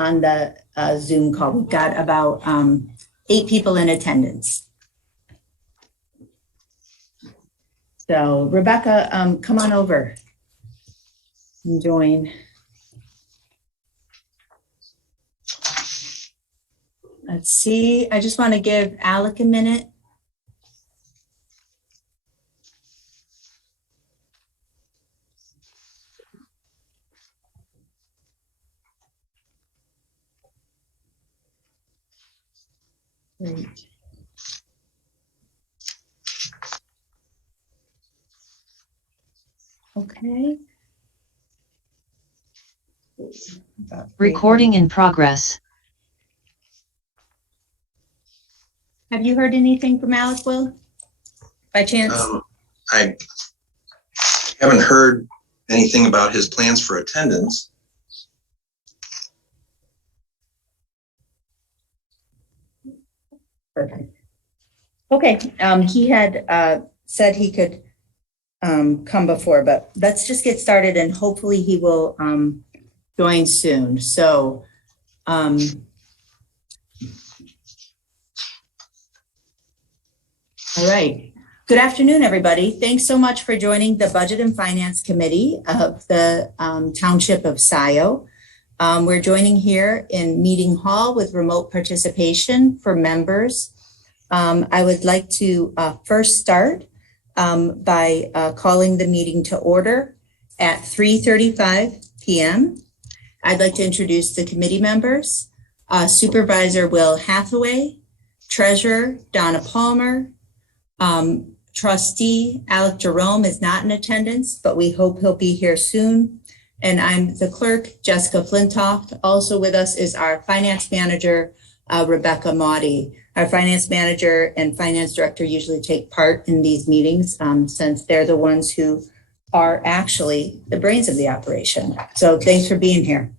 on the Zoom call. We've got about 8 people in attendance. So Rebecca, come on over and join. Let's see, I just want to give Alec a minute. Great. Okay. Recording in progress. Have you heard anything from Alec, Will, by chance? I haven't heard anything about his plans for attendance. Perfect. Okay, he had said he could come before, but let's just get started and hopefully he will join soon. So, all right. Good afternoon, everybody. Thanks so much for joining the Budget and Finance Committee of the Township of Scio. We're joining here in Meeting Hall with remote participation for members. I would like to first start by calling the meeting to order at 3:35 p.m. I'd like to introduce the committee members. Supervisor Will Hathaway, Treasurer Donna Palmer, Trustee Alec Jerome is not in attendance, but we hope he'll be here soon. And I'm the clerk, Jessica Flintoff. Also with us is our finance manager, Rebecca Maudie. Our finance manager and finance director usually take part in these meetings since they're the ones who are actually the brains of the operation. So thanks for being here.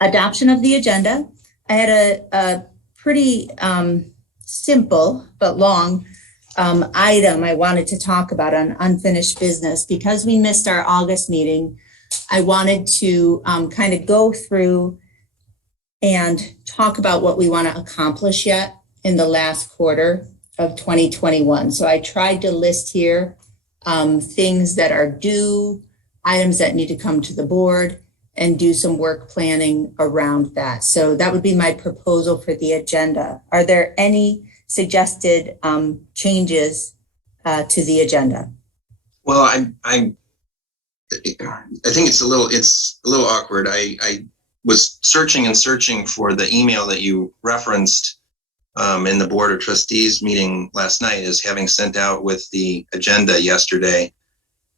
Adoption of the agenda. I had a pretty simple but long item I wanted to talk about on unfinished business. Because we missed our August meeting, I wanted to kind of go through and talk about what we want to accomplish yet in the last quarter of 2021. So I tried to list here things that are due, items that need to come to the board, and do some work planning around that. So that would be my proposal for the agenda. Are there any suggested changes to the agenda? Well, I think it's a little awkward. I was searching for the email that you referenced in the Board of Trustees meeting last night as having sent out with the agenda yesterday,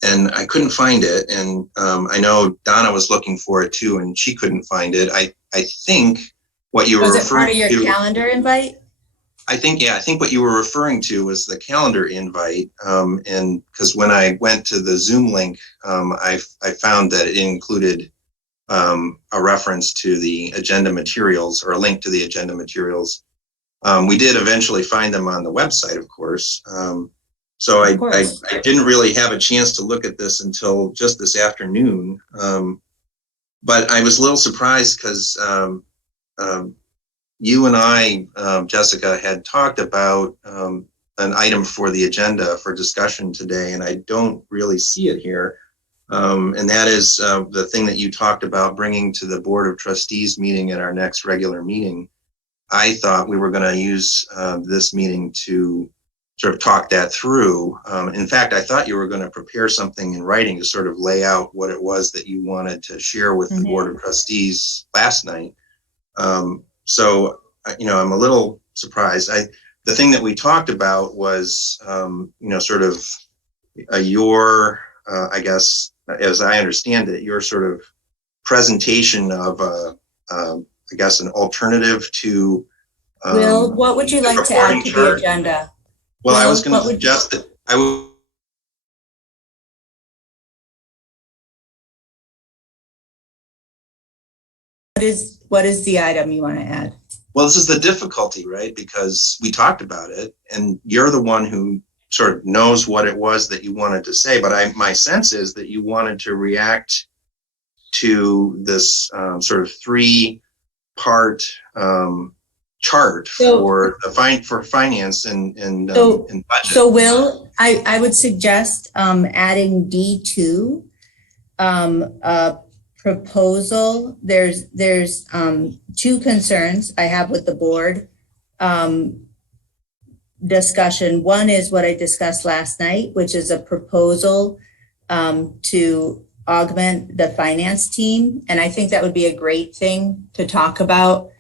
and I couldn't find it. And I know Donna was looking for it too, and she couldn't find it. I think what you were referring to. Was it part of your calendar invite? I think what you were referring to was the calendar invite. And because when I went to the Zoom link, I found that it included a reference to the agenda materials, or a link to the agenda materials. We did eventually find them on the website, of course. So I didn't really have a chance to look at this until just this afternoon. But I was a little surprised because you and I, Jessica, had talked about an item for the agenda for discussion today, and I don't really see it here. And that is the thing that you talked about bringing to the Board of Trustees meeting at our next regular meeting. I thought we were going to use this meeting to sort of talk that through. In fact, I thought you were going to prepare something in writing to sort of lay out what it was that you wanted to share with the Board of Trustees last night. So, I'm a little surprised. The thing that we talked about was, sort of your, I guess, as I understand it, your sort of presentation of, I guess, an alternative to. Will, what would you like to add to the agenda? Well, I was going to suggest that I would. What is the item you want to add? Well, this is the difficulty, right? Because we talked about it, and you're the one who sort of knows what it was that you wanted to say. But my sense is that you wanted to react to this sort of three-part chart for finance and budget. So Will, I would suggest adding D2, a proposal. There's two concerns I have with the board discussion. One is what I discussed last night, which is a proposal to augment the finance team. And I think that would be a great thing to talk about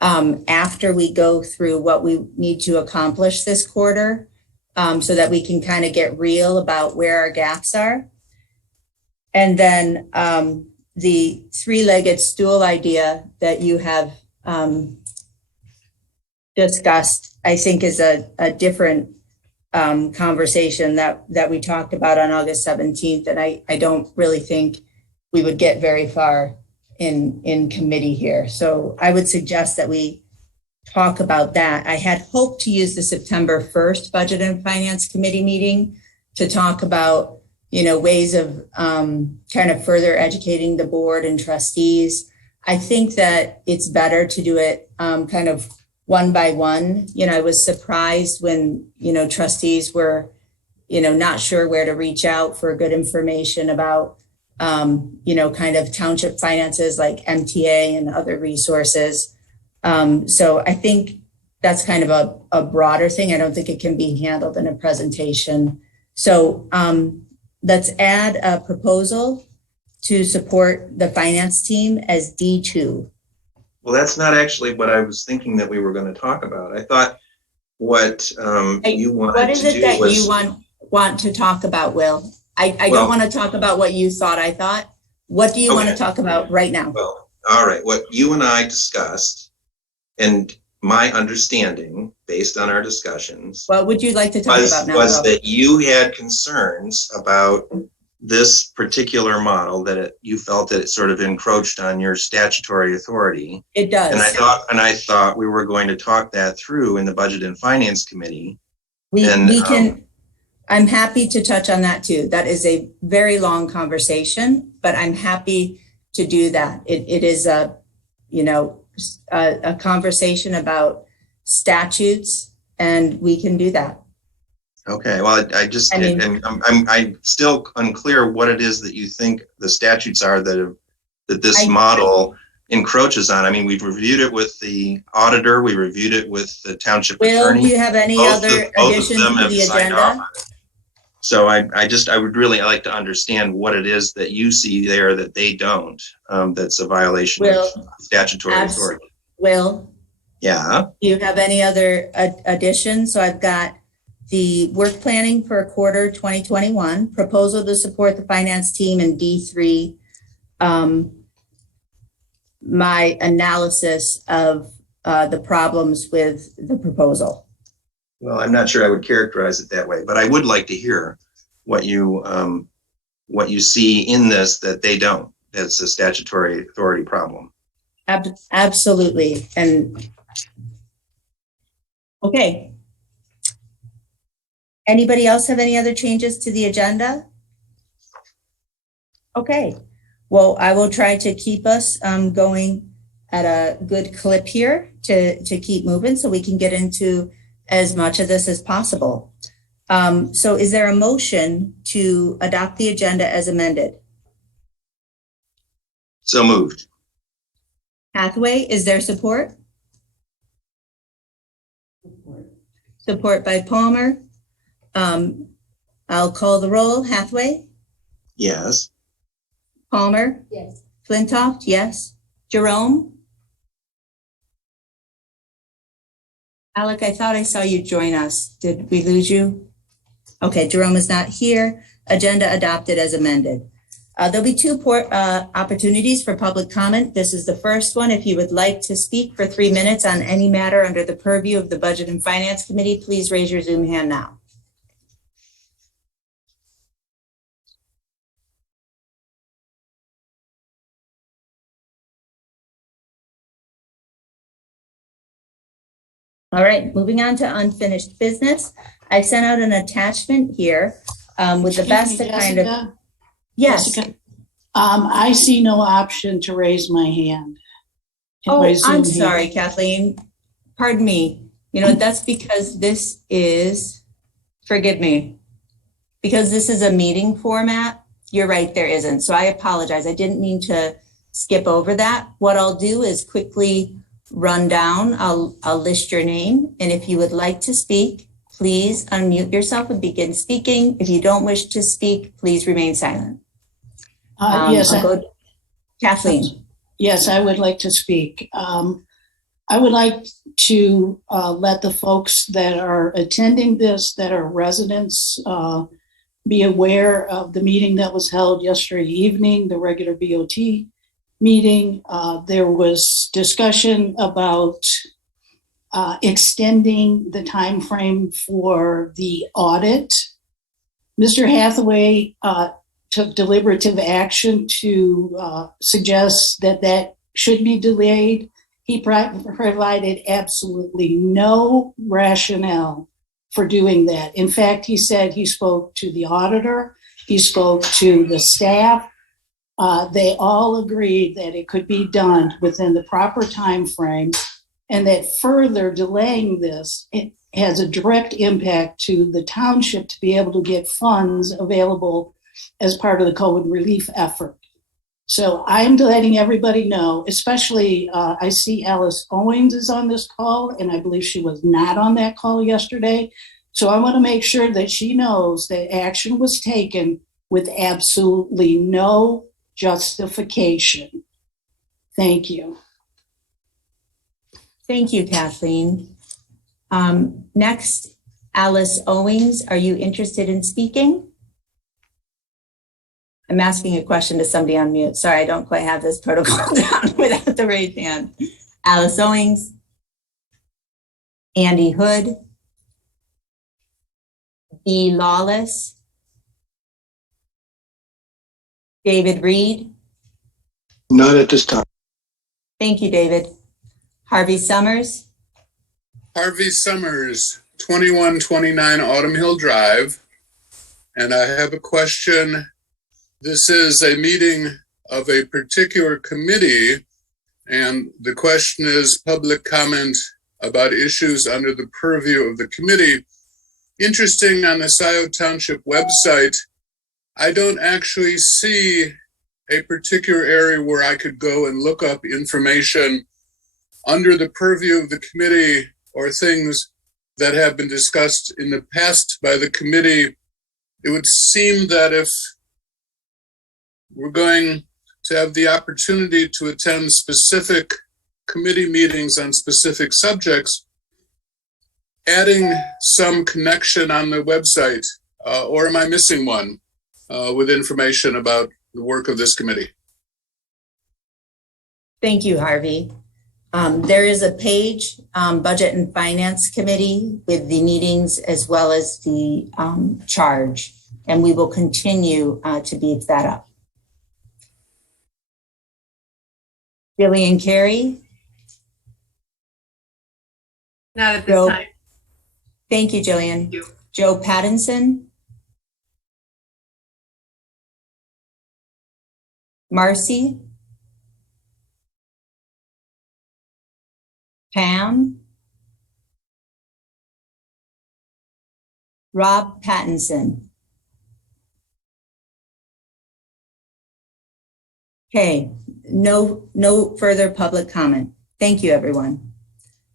after we go through what we need to accomplish this quarter, so that we can kind of get real about where our gaps are. And then the three-legged stool idea that you have discussed, I think, is a different conversation that we talked about on August 17th. And I don't really think we would get very far in committee here. So I would suggest that we talk about that. I had hoped to use the September 1st Budget and Finance Committee meeting to talk about, ways of kind of further educating the board and trustees. I think that it's better to do it kind of one by one. I was surprised when, trustees were, not sure where to reach out for good information about, kind of township finances like MTA and other resources. So I think that's kind of a broader thing. I don't think it can be handled in a presentation. So let's add a proposal to support the finance team as D2. Well, that's not actually what I was thinking that we were going to talk about. I thought what you wanted What is to it do that was, you want to talk about, Will? I don't want to talk about what you thought I thought. What do you want to talk about right now? Well, all right. What you and I discussed, and my understanding based on our discussions, What would you like to talk about now? was that you had concerns about this particular model, that you felt that it sort of encroached on your statutory authority. It does. And I thought we were going to talk that through in the Budget and Finance Committee. I'm happy to touch on that too. That is a very long conversation, but I'm happy to do that. It is a conversation about statutes, and we can do that. Okay, well, I'm still unclear what it is that you think the statutes are that this model encroaches on. I mean, we've reviewed it with the auditor, we reviewed it with the township attorney. Will, do you have any other additions to the agenda? So I would really like to understand what it is that you see there that they don't, that's a violation of statutory authority. Will? Yeah. Do you have any other additions? So I've got the work planning for quarter 2021, proposal to support the finance team, in D3, my analysis of the problems with the proposal. Well, I'm not sure I would characterize it that way, but I would like to hear what you see in this that they don't. That's a statutory authority problem. Absolutely. And okay. Anybody else have any other changes to the agenda? Okay. Well, I will try to keep us going at a good clip here to keep moving so we can get into as much of this as possible. So is there a motion to adopt the agenda as amended? So moved. Hathaway, is there support? Support by Palmer. I'll call the roll. Hathaway? Yes. Palmer? Yes. Flintoff? Yes. Jerome? Alec, I thought I saw you join us. Did we lose you? Okay, Jerome is not here. Agenda adopted as amended. There'll be two opportunities for public comment. This is the first one. If you would like to speak for 3 minutes on any matter under the purview of the Budget and Finance Committee, please raise your Zoom hand now. All right, moving on to unfinished business. I sent out an attachment here with the best to kind of. Yes. Jessica, I see no option to raise my hand. Oh, My Zoom I'm hand. sorry, Kathleen. Pardon me. You know, that's because this is, forgive me, because this is a meeting format. You're right, there isn't. So I apologize. I didn't mean to skip over that. What I'll do is quickly run down. I'll list your name. And if you would like to speak, please unmute yourself and begin speaking. If you don't wish to speak, please remain silent. Yes, I'll go to Kathleen. Yes, I would like to speak. I would like to let the folks that are attending this, that are residents, be aware of the meeting that was held yesterday evening, the regular BOT meeting. There was discussion about extending the time frame for the audit. Mr. Hathaway took deliberative action to suggest that that should be delayed. He provided absolutely no rationale for doing that. In fact, he said he spoke to the auditor, he spoke to the staff. They all agreed that it could be done within the proper time frame, and that further delaying this, it has a direct impact to the township to be able to get funds available as part of the COVID relief effort. So I'm letting everybody know, especially I see Alice Owens is on this call, and I believe she was not on that call yesterday. So I want to make sure that she knows that action was taken with absolutely no justification. Thank you. Thank you, Kathleen. Next, Alice Owings, are you interested in speaking? I'm asking a question to somebody on mute. Sorry, I don't quite have this protocol down without the raised hand. Alice Owings, Andy Hood, B. Lawless, David Reed. Not at this time. Thank you, David. Harvey Summers. Harvey Summers, 2129 Autumn Hill Drive. And I have a question. This is a meeting of a particular committee, and the question is public comment about issues under the purview of the committee. Interesting, on the Scio Township website, I don't actually see a particular area where I could go and look up information under the purview of the committee or things that have been discussed in the past by the committee. It would seem that if we're going to have the opportunity to attend specific committee meetings on specific subjects, adding some connection on the website, or am I missing one with information about the work of this committee? Thank you, Harvey. There is a page, Budget and Finance Committee, with the meetings as well as the charge, and we will continue to beef that up. Jillian Carey. Not at this time. Thank you, Jillian. Thank you. Joe Pattinson. Marcy. Pam. Rob Pattinson. Okay, no further public comment. Thank you, everyone.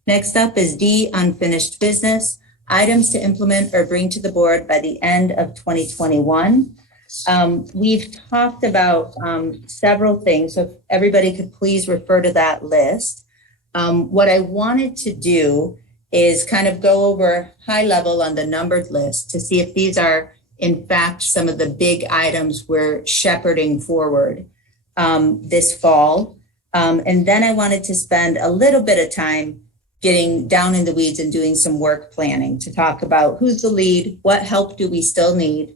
Next up is D, unfinished business. Items to implement or bring to the board by the end of 2021. We've talked about several things, so if everybody could please refer to that list. What I wanted to do is kind of go over high level on the numbered list to see if these are in fact some of the big items we're shepherding forward this fall. And then I wanted to spend a little bit of time getting down in the weeds and doing some work planning to talk about who's the lead, what help do we still need,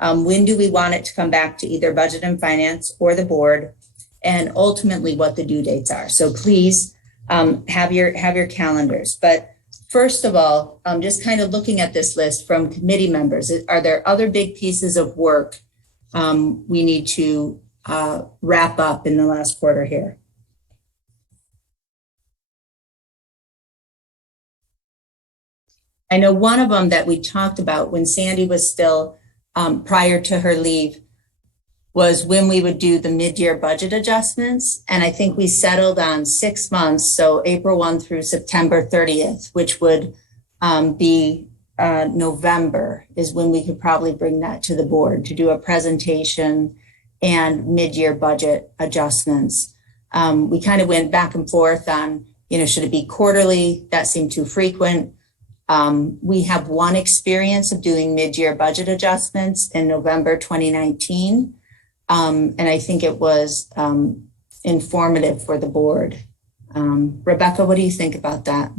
when do we want it to come back to either Budget and Finance or the board, and ultimately what the due dates are. So please have your calendars. But first of all, just kind of looking at this list from committee members, are there other big pieces of work we need to wrap up in the last quarter here. I know one of them that we talked about when Sandy was still prior to her leave was when we would do the mid-year budget adjustments. And I think we settled on 6 months, so April 1 through September 30th, which would be November is when we could probably bring that to the board to do a presentation and mid-year budget adjustments. We kind of went back and forth on, should it be quarterly? That seemed too frequent. We have one experience of doing mid-year budget adjustments in November 2019. And I think it was informative for the board. Rebecca, what do you think about that?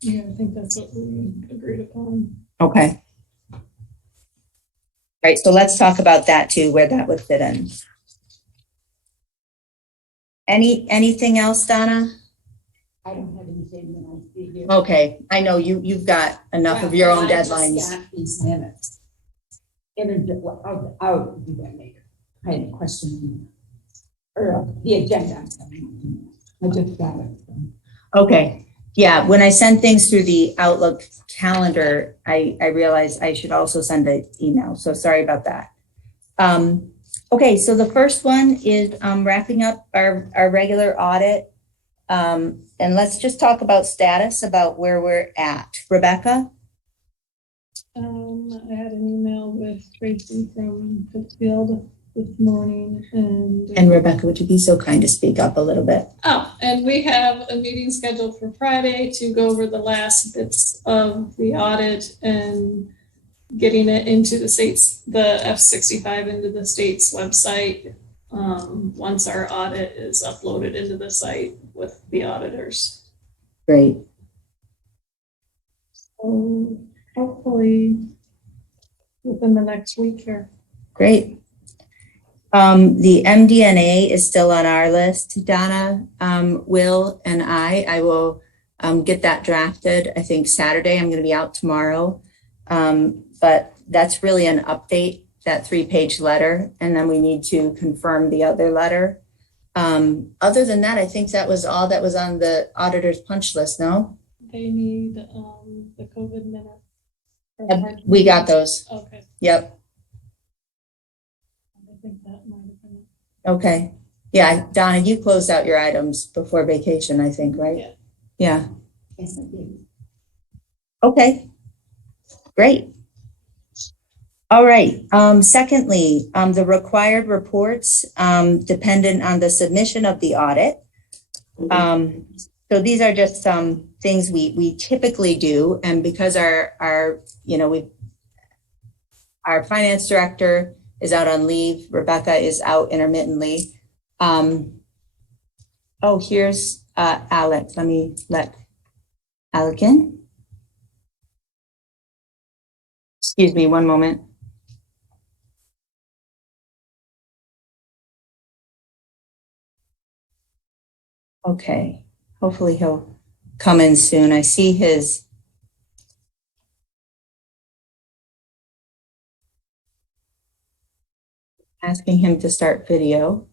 Yeah, I think that's what we agreed upon. Okay. All right, so let's talk about that too, where that would fit in. Anything else, Donna? I don't have anything that I see here. Okay, I know you've got enough of your own deadlines. I just got these minutes. I'll do that later. I had a question. Or the agenda. I just got it. Okay, yeah, when I send things through the Outlook calendar, I realized I should also send an email, so sorry about that. Okay, so the first one is wrapping up our regular audit. And let's just talk about status, about where we're at. Rebecca? I had an email with Tracy from Pittsfield this morning, And Rebecca, would you be so kind to speak up a little bit? and we have a meeting scheduled for Friday to go over the last bits of the audit and getting it into the state's, the F-65 into the state's website. Once our audit is uploaded into the site with the auditors. Great. So hopefully within the next week here. Great. The MD&A is still on our list. Donna, Will, and I will get that drafted. I think Saturday. I'm going to be out tomorrow. But that's really an update, that 3-page letter. And then we need to confirm the other letter. Other than that, I think that was all that was on the auditor's punch list, no? They need the COVID minute. We got those. Okay, Yep. I think that might have been. Okay. Yeah, Donna, you closed out your items before vacation, I think, right? Yeah. Yeah. Yes, I did. Okay. Great. All right. Secondly, the required reports dependent on the submission of the audit. So these are just some things we typically do, and because our finance director is out on leave, Rebecca is out intermittently. Here's Alec. Let me let Alec in. Excuse me, one moment. Okay, hopefully he'll come in soon. I see his asking him to start video.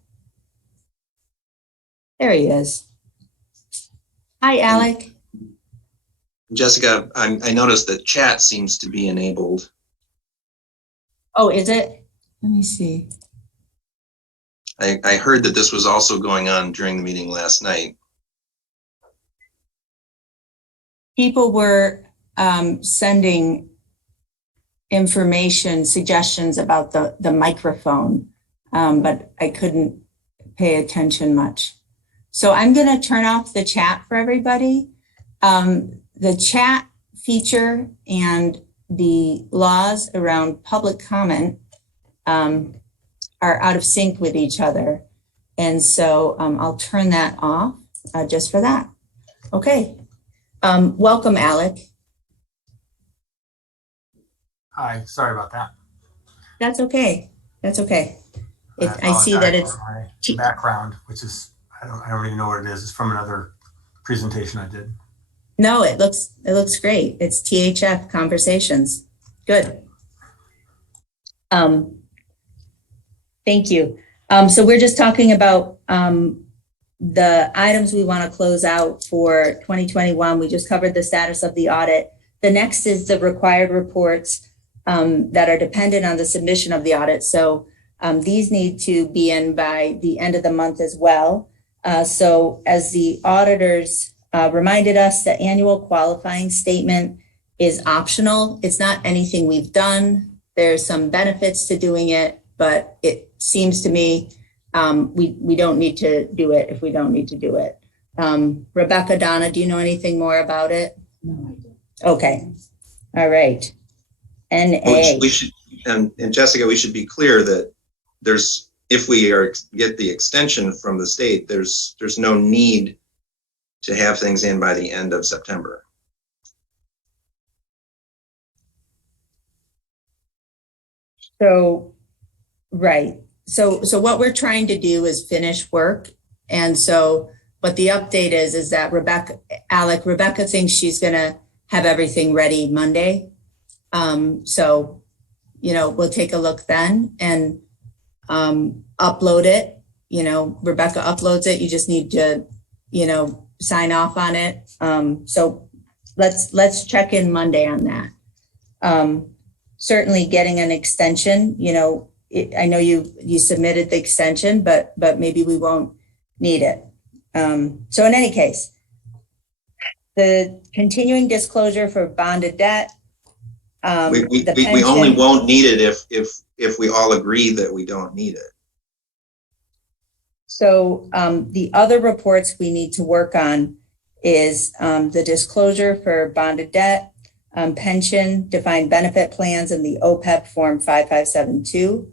There he is. Hi, Alec. Jessica, I noticed that chat seems to be enabled. Oh, is it? Let me see. I heard that this was also going on during the meeting last night. People were sending information, suggestions about the microphone, but I couldn't pay attention much. So I'm going to turn off the chat for everybody. The chat feature and the laws around public comment are out of sync with each other. And so I'll turn that off just for that. Okay. Welcome, Alec. Hi, sorry about that. That's okay. That's okay. I see that it's my background, which is I don't even know what it is. It's from another presentation I did. No, it looks great. It's THF Conversations. Good. Thank you. So we're just talking about the items we want to close out for 2021. We just covered the status of the audit. The next is the required reports that are dependent on the submission of the audit. So these need to be in by the end of the month as well. So as the auditors reminded us, the annual qualifying statement is optional. It's not anything we've done. There's some benefits to doing it, but it seems to me we don't need to do it if we don't need to do it. Rebecca, Donna, do you know anything more about it? No, I don't. Okay. All right. NA. We should, and Jessica, we should be clear that if we get the extension from the state, there's no need to have things in by the end of September. So, right. So what we're trying to do is finish work. And so what the update is that Rebecca thinks she's going to have everything ready Monday. So, we'll take a look then and upload it. Rebecca uploads it. You just need to, sign off on it. So let's check in Monday on that. Certainly getting an extension, I know you submitted the extension, but maybe we won't need it. So in any case, the continuing disclosure for bonded debt. We only won't need it if we all agree that we don't need it. So the other reports we need to work on is the disclosure for bonded debt, pension, defined benefit plans, and the OPEB form 5572.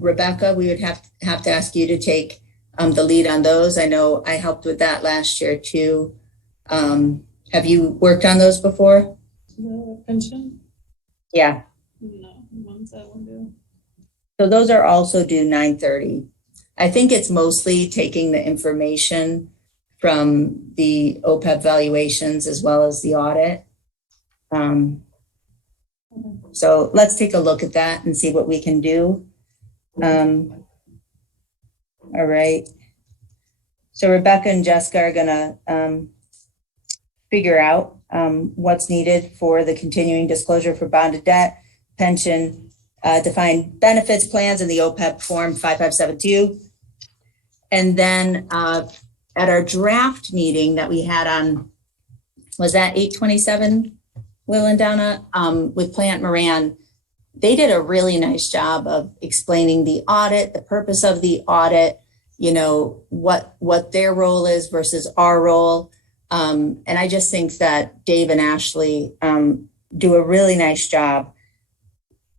Rebecca, we would have to ask you to take the lead on those. I know I helped with that last year too. Have you worked on those before? The pension? Yeah. No, ones that one do. So those are also due 9/30. I think it's mostly taking the information from the OPEB valuations as well as the audit. So let's take a look at that and see what we can do. All right. So Rebecca and Jessica are gonna figure out what's needed for the continuing disclosure for bonded debt, pension, defined benefits plans, and the OPEB form 5572. And then at our draft meeting that we had on, was that 8/27, Will and Donna, with Plant Moran, they did a really nice job of explaining the audit, the purpose of the audit, what their role is versus our role. And I just think that Dave and Ashley do a really nice job.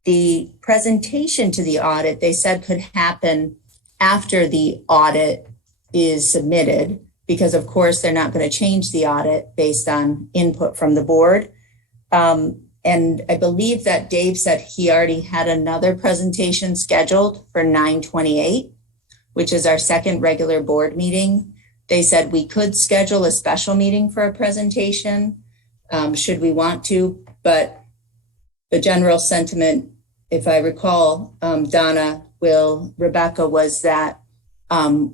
The presentation to the audit, they said, could happen after the audit is submitted, because of course they're not going to change the audit based on input from the board. And I believe that Dave said he already had another presentation scheduled for 9/28, which is our second regular board meeting. They said we could schedule a special meeting for a presentation, should we want to, but the general sentiment, if I recall, Donna, Will, Rebecca, was that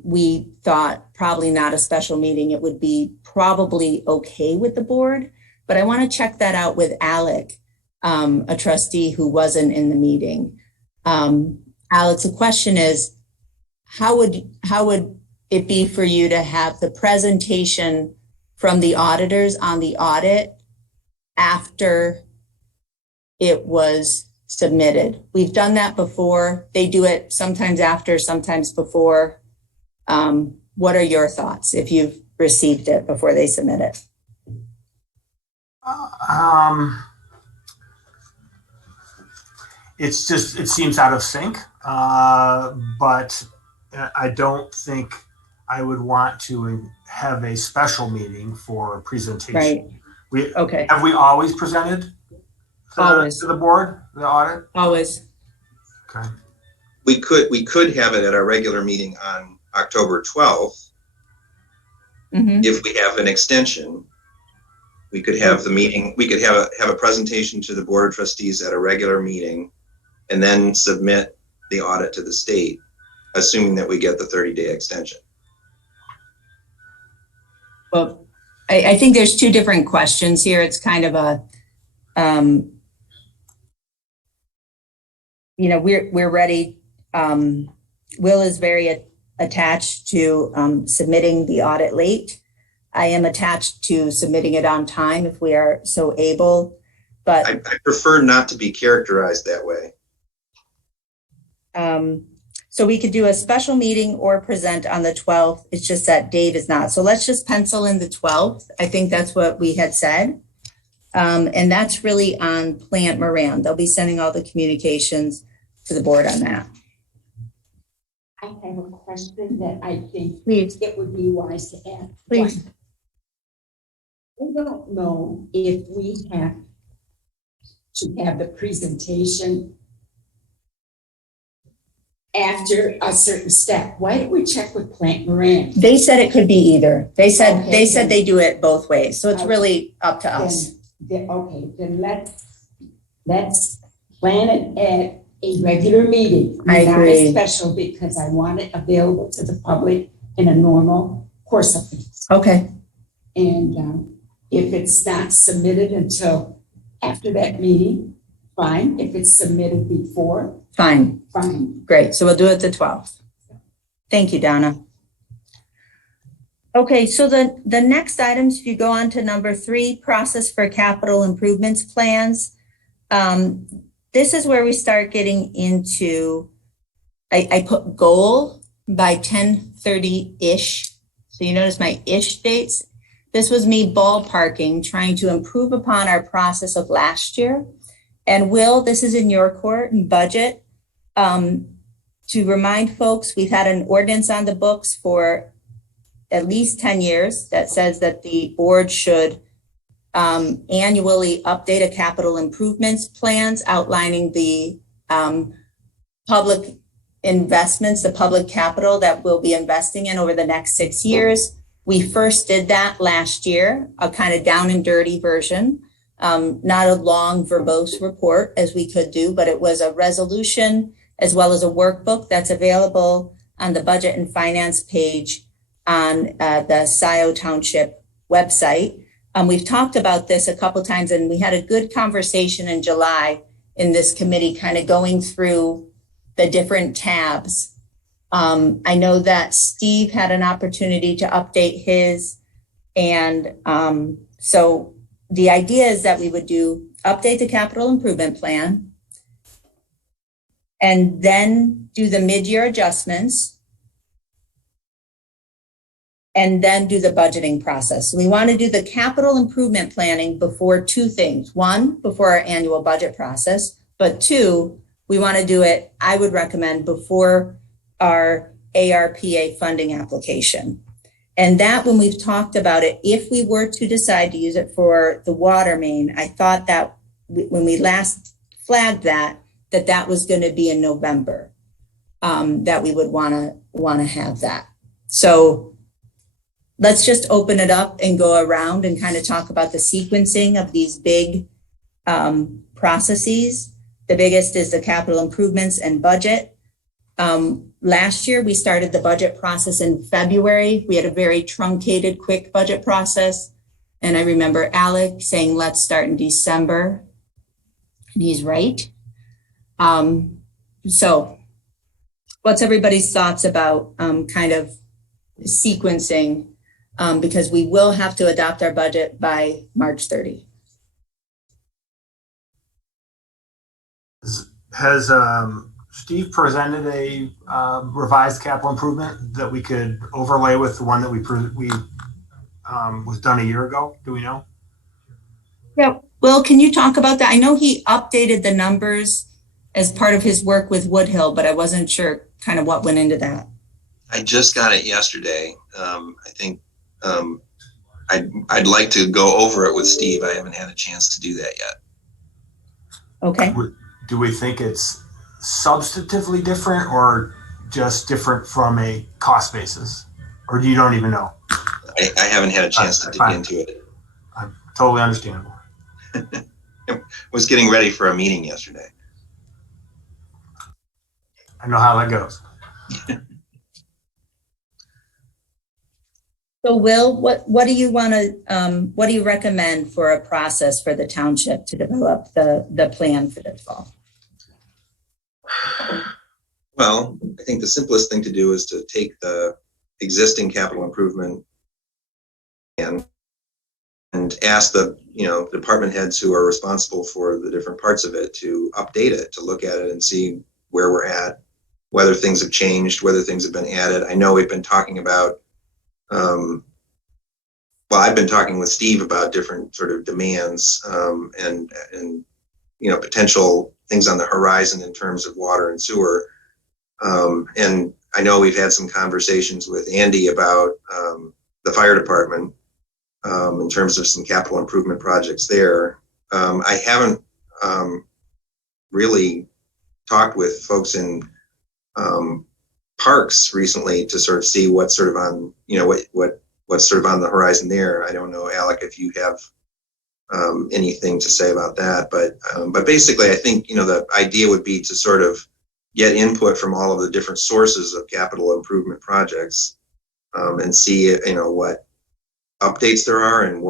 we thought probably not a special meeting. It would be probably okay with the board, but I want to check that out with Alec, a trustee who wasn't in the meeting. Alex, the question is, how would it be for you to have the presentation from the auditors on the audit after it was submitted? We've done that before. They do it sometimes after, sometimes before. What are your thoughts if you've received it before they submit it? It seems out of sync, but I don't think I would want to have a special meeting for a presentation. Right. Okay. Have we always presented to the board, the audit? Always. Okay. We could have it at our regular meeting on October 12th. Mm-hmm. If we have an extension, we could have the meeting, we could have a presentation to the Board of Trustees at a regular meeting and then submit the audit to the state assuming that we get the 30-day extension. Well, I think there's two different questions here. It's kind of a, we're ready. Will is very attached to submitting the audit late. I am attached to submitting it on time if we are so able, but I prefer not to be characterized that way. so we could do a special meeting or present on the 12th. It's just that Dave is not. So let's just pencil in the 12th. I think that's what we had said. And that's really on Plant Moran. They'll be sending all the communications to the board on that. I have a question that I think Please. it would be wise to ask. Please. I don't know if we have to have the presentation after a certain step. Why don't we check with Plant Moran? They said it could be either. They said Okay, then. they do it both ways. So it's Okay. really up to us. Then let's plan it at a regular meeting. I Not agree. a special, because I want it available to the public in a normal course of things. Okay. And if it's not submitted until after that meeting, fine. If it's submitted before, Fine. fine. Great. So we'll do it the 12th. Thank you, Donna. Okay, so the next items, if you go on to number 3, process for capital improvements plans. This is where we start getting into, I put goal by 10:30-ish. So you notice my ish dates. This was me ballparking, trying to improve upon our process of last year. And Will, this is in your court and budget. To remind folks, we've had an ordinance on the books for at least 10 years that says that the board should annually update a capital improvements plans outlining the public investments, the public capital that we'll be investing in over the next 6 years. We first did that last year, a kind of down and dirty version, not a long verbose report as we could do, but it was a resolution as well as a workbook that's available on the budget and finance page on the Scio Township website. We've talked about this a couple times, and we had a good conversation in July in this committee, kind of going through the different tabs. I know that Steve had an opportunity to update his, and so the idea is that we would update the capital improvement plan, and then do the mid-year adjustments, and then do the budgeting process. So we want to do the capital improvement planning before 2 things. 1, before our annual budget process, but 2, we want to do it, I would recommend, before our ARPA funding application. And that, when we've talked about it, if we were to decide to use it for the water main, I thought that when we last flagged that was going to be in November, that we would want to have that. So let's just open it up and go around and kind of talk about the sequencing of these big processes. The biggest is the capital improvements and budget. Last year, we started the budget process in February. We had a very truncated, quick budget process. And I remember Alec saying, let's start in December. And he's right. So what's everybody's thoughts about kind of sequencing? Because we will have to adopt our budget by March 30. Has Steve presented a revised capital improvement that we could overlay with the one that we was done a year ago? Do we know? Yeah. Well, can you talk about that? I know he updated the numbers as part of his work with Woodhill, but I wasn't sure kind of what went into that. I just got it yesterday. I think I'd like to go over it with Steve. I haven't had a chance to do that yet. Okay. Do we think it's substantively different or just different from a cost basis? Or you don't even know? I haven't had a chance to dig into it. Totally understandable. Was getting ready for a meeting yesterday. I know how that goes. So Will, what do you want to, what do you recommend for a process for the township to develop the plan for this fall? Well, I think the simplest thing to do is to take the existing capital improvement plan and ask the, department heads who are responsible for the different parts of it to update it, to look at it and see where we're at, whether things have changed, whether things have been added. I know we've been talking about, I've been talking with Steve about different sort of demands and potential things on the horizon in terms of water and sewer. And I know we've had some conversations with Andy about the fire department in terms of some capital improvement projects there. I haven't really talked with folks in parks recently to sort of see what's sort of on, what's sort of on the horizon there. I don't know, Alec, if you have anything to say about that, but basically I think, the idea would be to sort of get input from all of the different sources of capital improvement projects and see, what updates there are and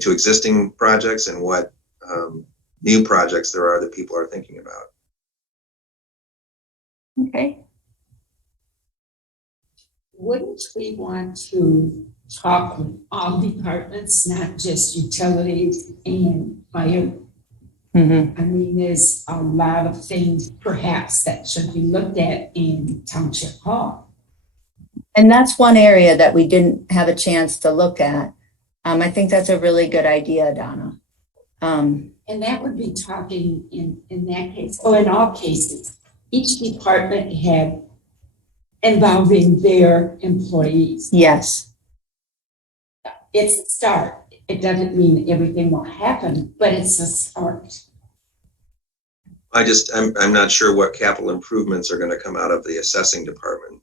to existing projects and what new projects there are that people are thinking about. Okay. Wouldn't we want to talk with all departments, not just utilities and fire? Mm-hmm. I mean, there's a lot of things perhaps that should be looked at in Township Hall. And that's one area that we didn't have a chance to look at. I think that's a really good idea, Donna. And that would be talking in that case, or in all cases, each department had involving their employees. Yes. It's a start. It doesn't mean everything will happen, but it's a start. I'm not sure what capital improvements are going to come out of the assessing department.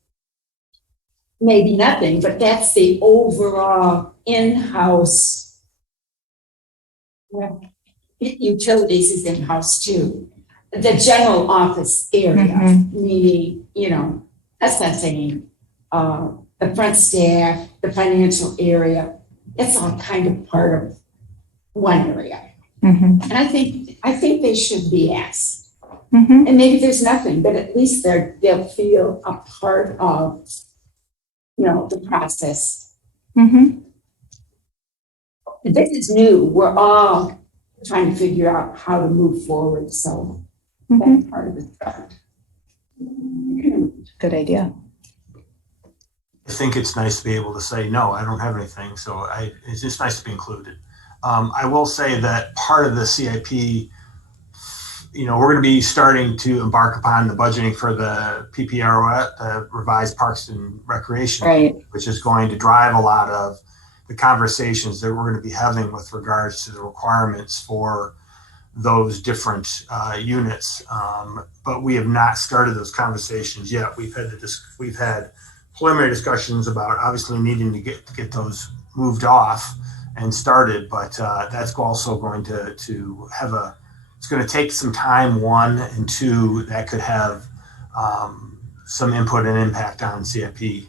Maybe nothing, but that's the overall in-house. Well, utilities is in-house too. The general office area, meaning, assessing, the front staff, the financial area, it's all kind of part of one area. Mm-hmm. And I think they should be asked. Mm-hmm. And maybe there's nothing, but at least they'll feel a part of, the process. Mm-hmm. This is new. We're all trying to figure out how to move forward. So that's part of the start. Good idea. I think it's nice to be able to say, no, I don't have anything. So it's just nice to be included. I will say that part of the CIP, we're going to be starting to embark upon the budgeting for the PPRO, the revised Parks and Recreation, right, which is going to drive a lot of the conversations that we're going to be having with regards to the requirements for those different units. But we have not started those conversations yet. We've had preliminary discussions about obviously needing to get those moved off and started, but that's also going to have it's going to take some time, one, and two, that could have some input and impact on CIP.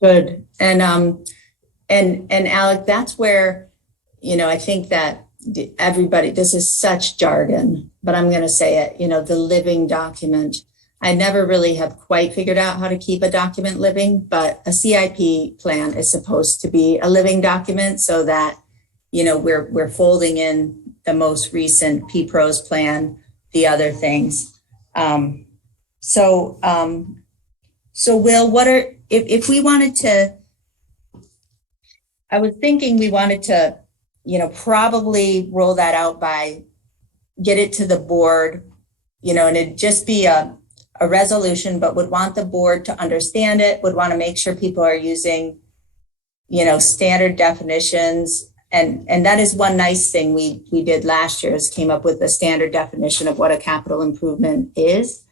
good. And Alec, that's where, I think that everybody, this is such jargon, but I'm going to say it, the living document. I never really have quite figured out how to keep a document living, but a CIP plan is supposed to be a living document so that, we're folding in the most recent PPRO's plan, the other things. So Will, if we wanted to, I was thinking we wanted to, probably roll that out get it to the board, and it'd just be a resolution, but would want the board to understand it, would want to make sure people are using, standard definitions. And that is one nice thing we did last year is came up with a standard definition of what a capital improvement is,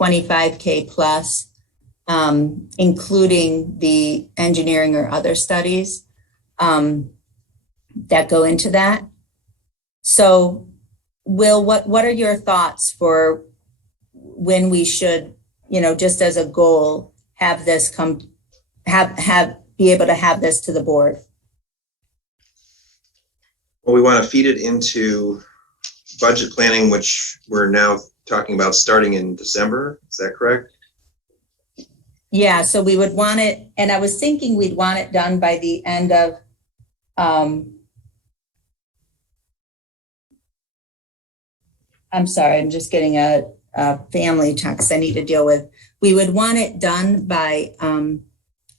25K plus, including the engineering or other studies that go into that. So Will, what are your thoughts for when we should, just as a goal, have this be able to have this to the board. Well, we want to feed it into budget planning, which we're now talking about starting in December. Is that correct? Yeah, so we would want it, and I was thinking we'd want it done by the end of, I'm sorry, I'm just getting a family text I need to deal with. We would want it done by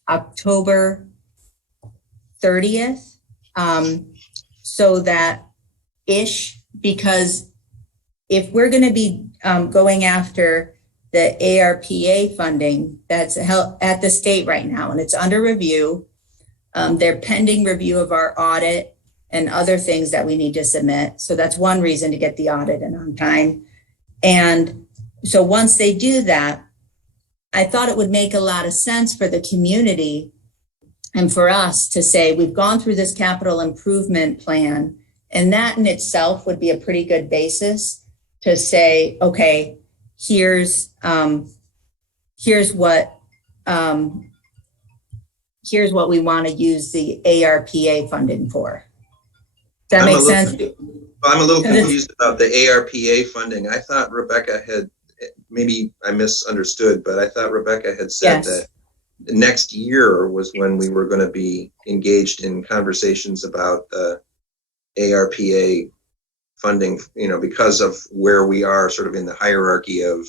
October 30th, so that because if we're going to be going after the ARPA funding that's held at the state right now, and it's under review, they're pending review of our audit and other things that we need to submit. So that's one reason to get the audit in on time. And so once they do that, I thought it would make a lot of sense for the community and for us to say, we've gone through this capital improvement plan, and that in itself would be a pretty good basis to say, okay, here's what we want to use the ARPA funding for. Does that make sense? I'm a little confused about the ARPA funding. I thought Rebecca had, maybe I misunderstood, but I thought Rebecca had said that next year was when we were going to be engaged in conversations about the ARPA funding, because of where we are sort of in the hierarchy of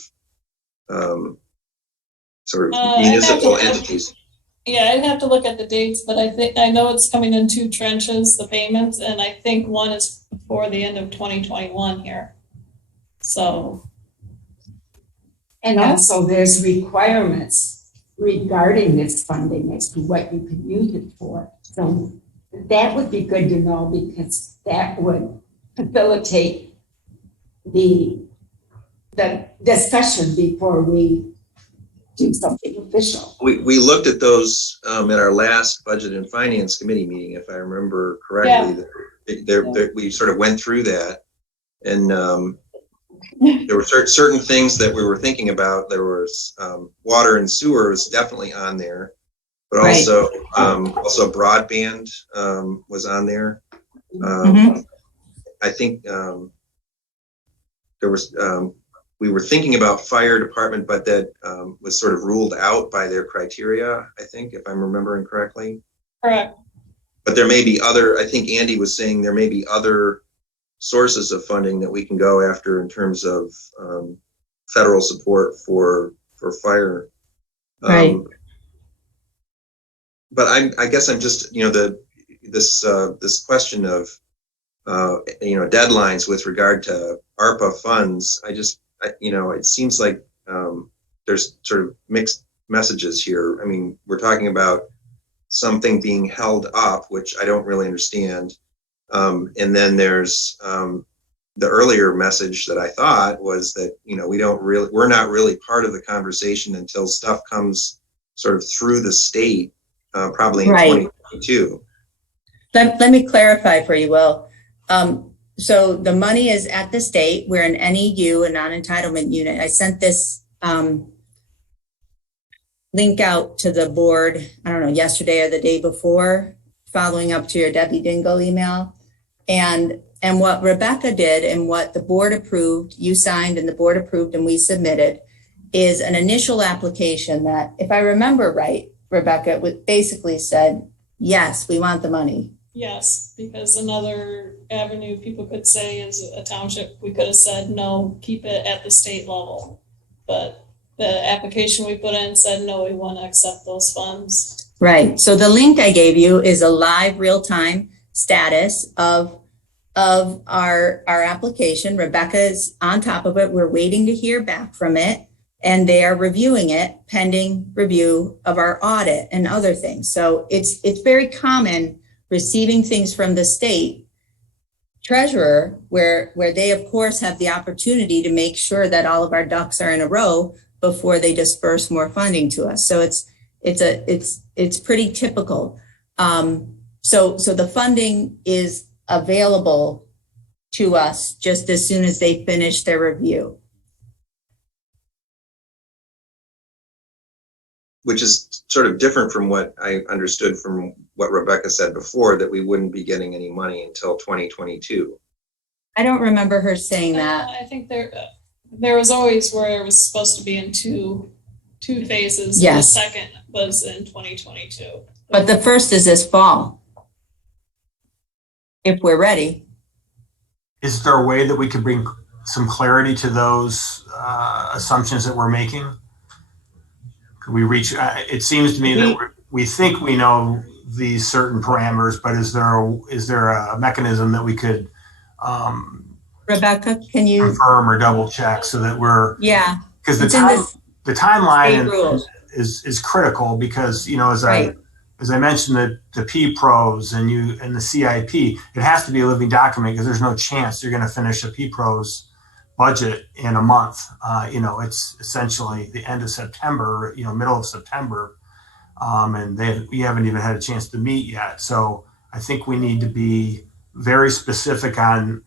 sort of municipal entities. Yeah, I'd have to look at the dates, but I know it's coming in 2 tranches, the payments, and I think one is before the end of 2021 here. So. And also there's requirements regarding this funding as to what you can use it for. So that would be good to know, because that would facilitate the discussion before we do something official. We looked at those at our last Budget and Finance Committee meeting, if I remember correctly. Yeah. We sort of went through that, and there were certain things that we were thinking about. There was water and sewer was definitely on there, but also broadband was on there. I think there was. We were thinking about fire department, but that was sort of ruled out by their criteria, I think, if I'm remembering correctly. Correct. But there may be other, I think Andy was saying there may be other sources of funding that we can go after in terms of federal support for fire. Right. But I guess I'm just, this question of, deadlines with regard to ARPA funds, it seems like there's sort of mixed messages here. I mean, we're talking about something being held up, which I don't really understand. And then there's the earlier message that I thought was that, we're not really part of the conversation until stuff comes sort of through the state, probably in 2022. Let me clarify for you, Will. So the money is at the state. We're an NEU, a non-entitlement unit. I sent this link out to the board, I don't know, yesterday or the day before, following up to your Debbie Dingle email. And what Rebecca did and what the board approved, you signed and the board approved and we submitted, is an initial application that, if I remember right, Rebecca, basically said, yes, we want the money. Yes, because another avenue people could say is a township, we could have said, no, keep it at the state level. But the application we put in said, no, we want to accept those funds. Right. So the link I gave you is a live real-time status of our application. Rebecca is on top of it. We're waiting to hear back from it, and they are reviewing it pending review of our audit and other things. So it's very common receiving things from the state treasurer, where they of course have the opportunity to make sure that all of our ducks are in a row before they disperse more funding to us. So it's pretty typical. So the funding is available to us just as soon as they finish their review. which is sort of different from what I understood from what Rebecca said before, that we wouldn't be getting any money until 2022. I don't remember her saying that. I think there was always where it was supposed to be in two phases. And Yes. the second was in 2022. But the first is this fall. If we're ready. Is there a way that we could bring some clarity to those assumptions that we're making? Could we reach, it seems to me that we think we know these certain parameters, but is there a mechanism that we could Rebecca, can you? confirm or double check so that we're, Yeah. because the timeline is critical, because, you know, as I mentioned, the P pros and the CIP, it has to be a living document, because there's no chance you're going to finish a P pros budget in a month. You know, it's essentially the end of September, you know, middle of September, and we haven't even had a chance to meet yet. So I think we need to be very specific on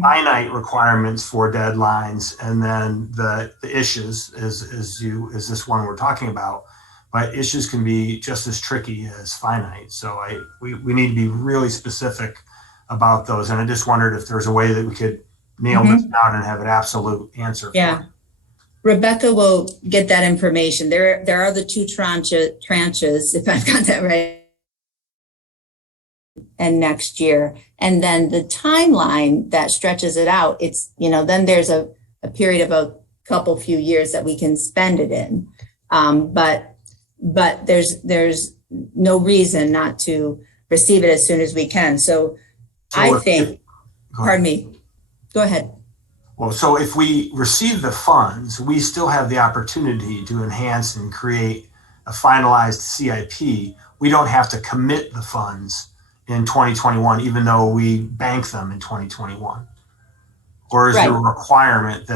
finite requirements for deadlines, and then the issues is this one we're talking about. But issues can be just as tricky as finite. So we need to be really specific about those. And I just wondered if there's a way that we could nail this down and have an absolute answer for it. Rebecca will get that information. There are the two tranches, if I've got that right, and next year. And then the timeline that stretches it out, it's, you know, then there's a period of a couple few years that we can spend it in. But there's no reason not to receive it as soon as we can. So I think, pardon me, go ahead. Well, so if we receive the funds, we still have the opportunity to enhance and create a finalized CIP. We don't have to commit the funds in 2021, even though we bank them in 2021. Or is there a requirement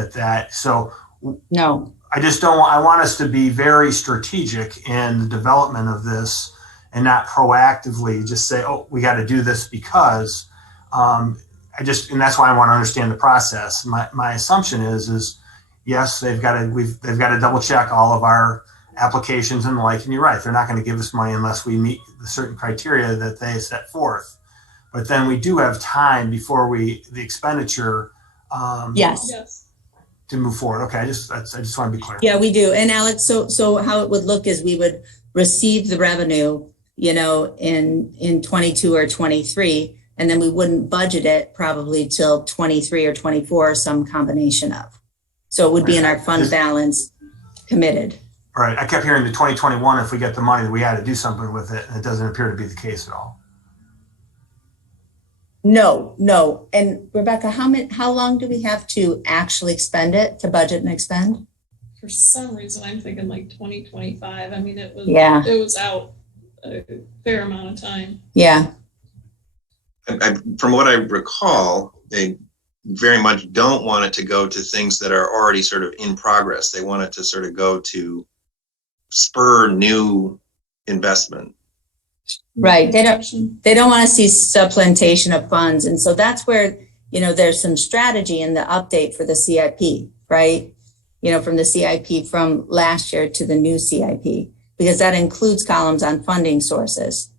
so no. I just don't want, I want us to be very strategic in the development of this, and not proactively just say, oh, we got to do this because, and that's why I want to understand the process. My assumption is yes, they've got to double check all of our applications and the like. And you're right, they're not going to give us money unless we meet the certain criteria that they set forth. But then we do have time before the expenditure. Yes. To move forward. Okay, I just want to be clear. Yeah, we do. And Alex, so how it would look is we would receive the revenue, you know, in 22 or 23, and then we wouldn't budget it probably till 23 or 24, some combination of. So it would be in our fund balance committed. All right. I kept hearing the 2021, if we get the money, that we had to do something with it, and it doesn't appear to be the case at all. No. And Rebecca, how long do we have to actually expend it, to budget and expend? For some reason, I'm thinking like 2025. I mean, it was out a fair amount of time. Yeah. From what I recall, they very much don't want it to go to things that are already sort of in progress. They want it to sort of go to spur new investment. Right. They don't want to see supplantation of funds. And so that's where, you know, there's some strategy in the update for the CIP, right? You know, from the CIP from last year to the new CIP, because that includes columns on funding sources.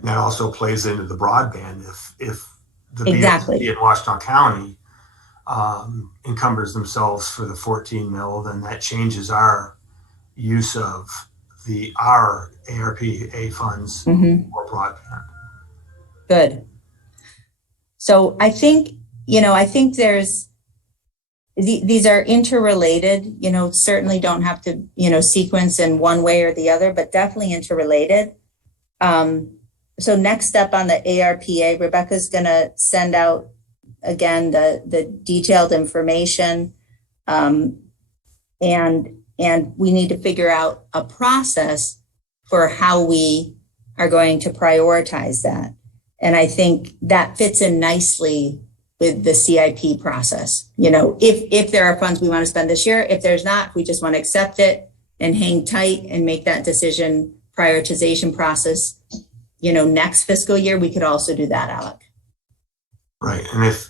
That also plays into the broadband. If the Exactly. BSC in Washington County encumbers themselves for the 14 mil, then that changes our use of our ARPA funds for broadband. Good. So I think there's, these are interrelated, you know, certainly don't have to, you know, sequence in one way or the other, but definitely interrelated. So next step on the ARPA, Rebecca's going to send out again the detailed information, and we need to figure out a process for how we are going to prioritize that. And I think that fits in nicely with the CIP process. You know, if there are funds we want to spend this year, if there's not, we just want to accept it and hang tight and make that decision prioritization process, you know, next fiscal year. We could also do that, Alec. Right. And if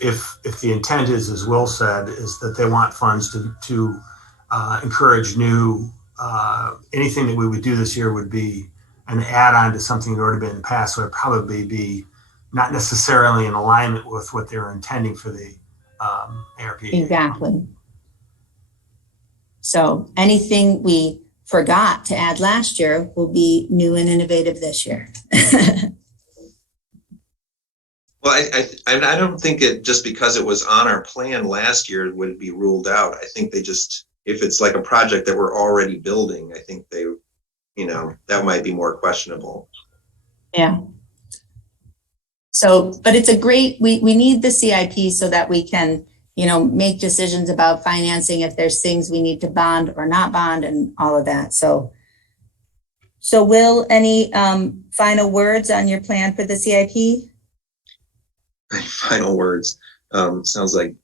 the intent is, as Will said, is that they want funds to encourage new, anything that we would do this year would be an add-on to something that already been in the past. So it'd probably be not necessarily in alignment with what they were intending for the ARP. Exactly. So anything we forgot to add last year will be new and innovative this year. Well, I don't think it, just because it was on our plan last year, would be ruled out. I think they just, if it's like a project that we're already building, I think they, that might be more questionable. Yeah. So, but it's a great, we need the CIP so that we can, make decisions about financing if there's things we need to bond or not bond and all of that. So Will, any final words on your plan for the CIP? Final words. Sounds like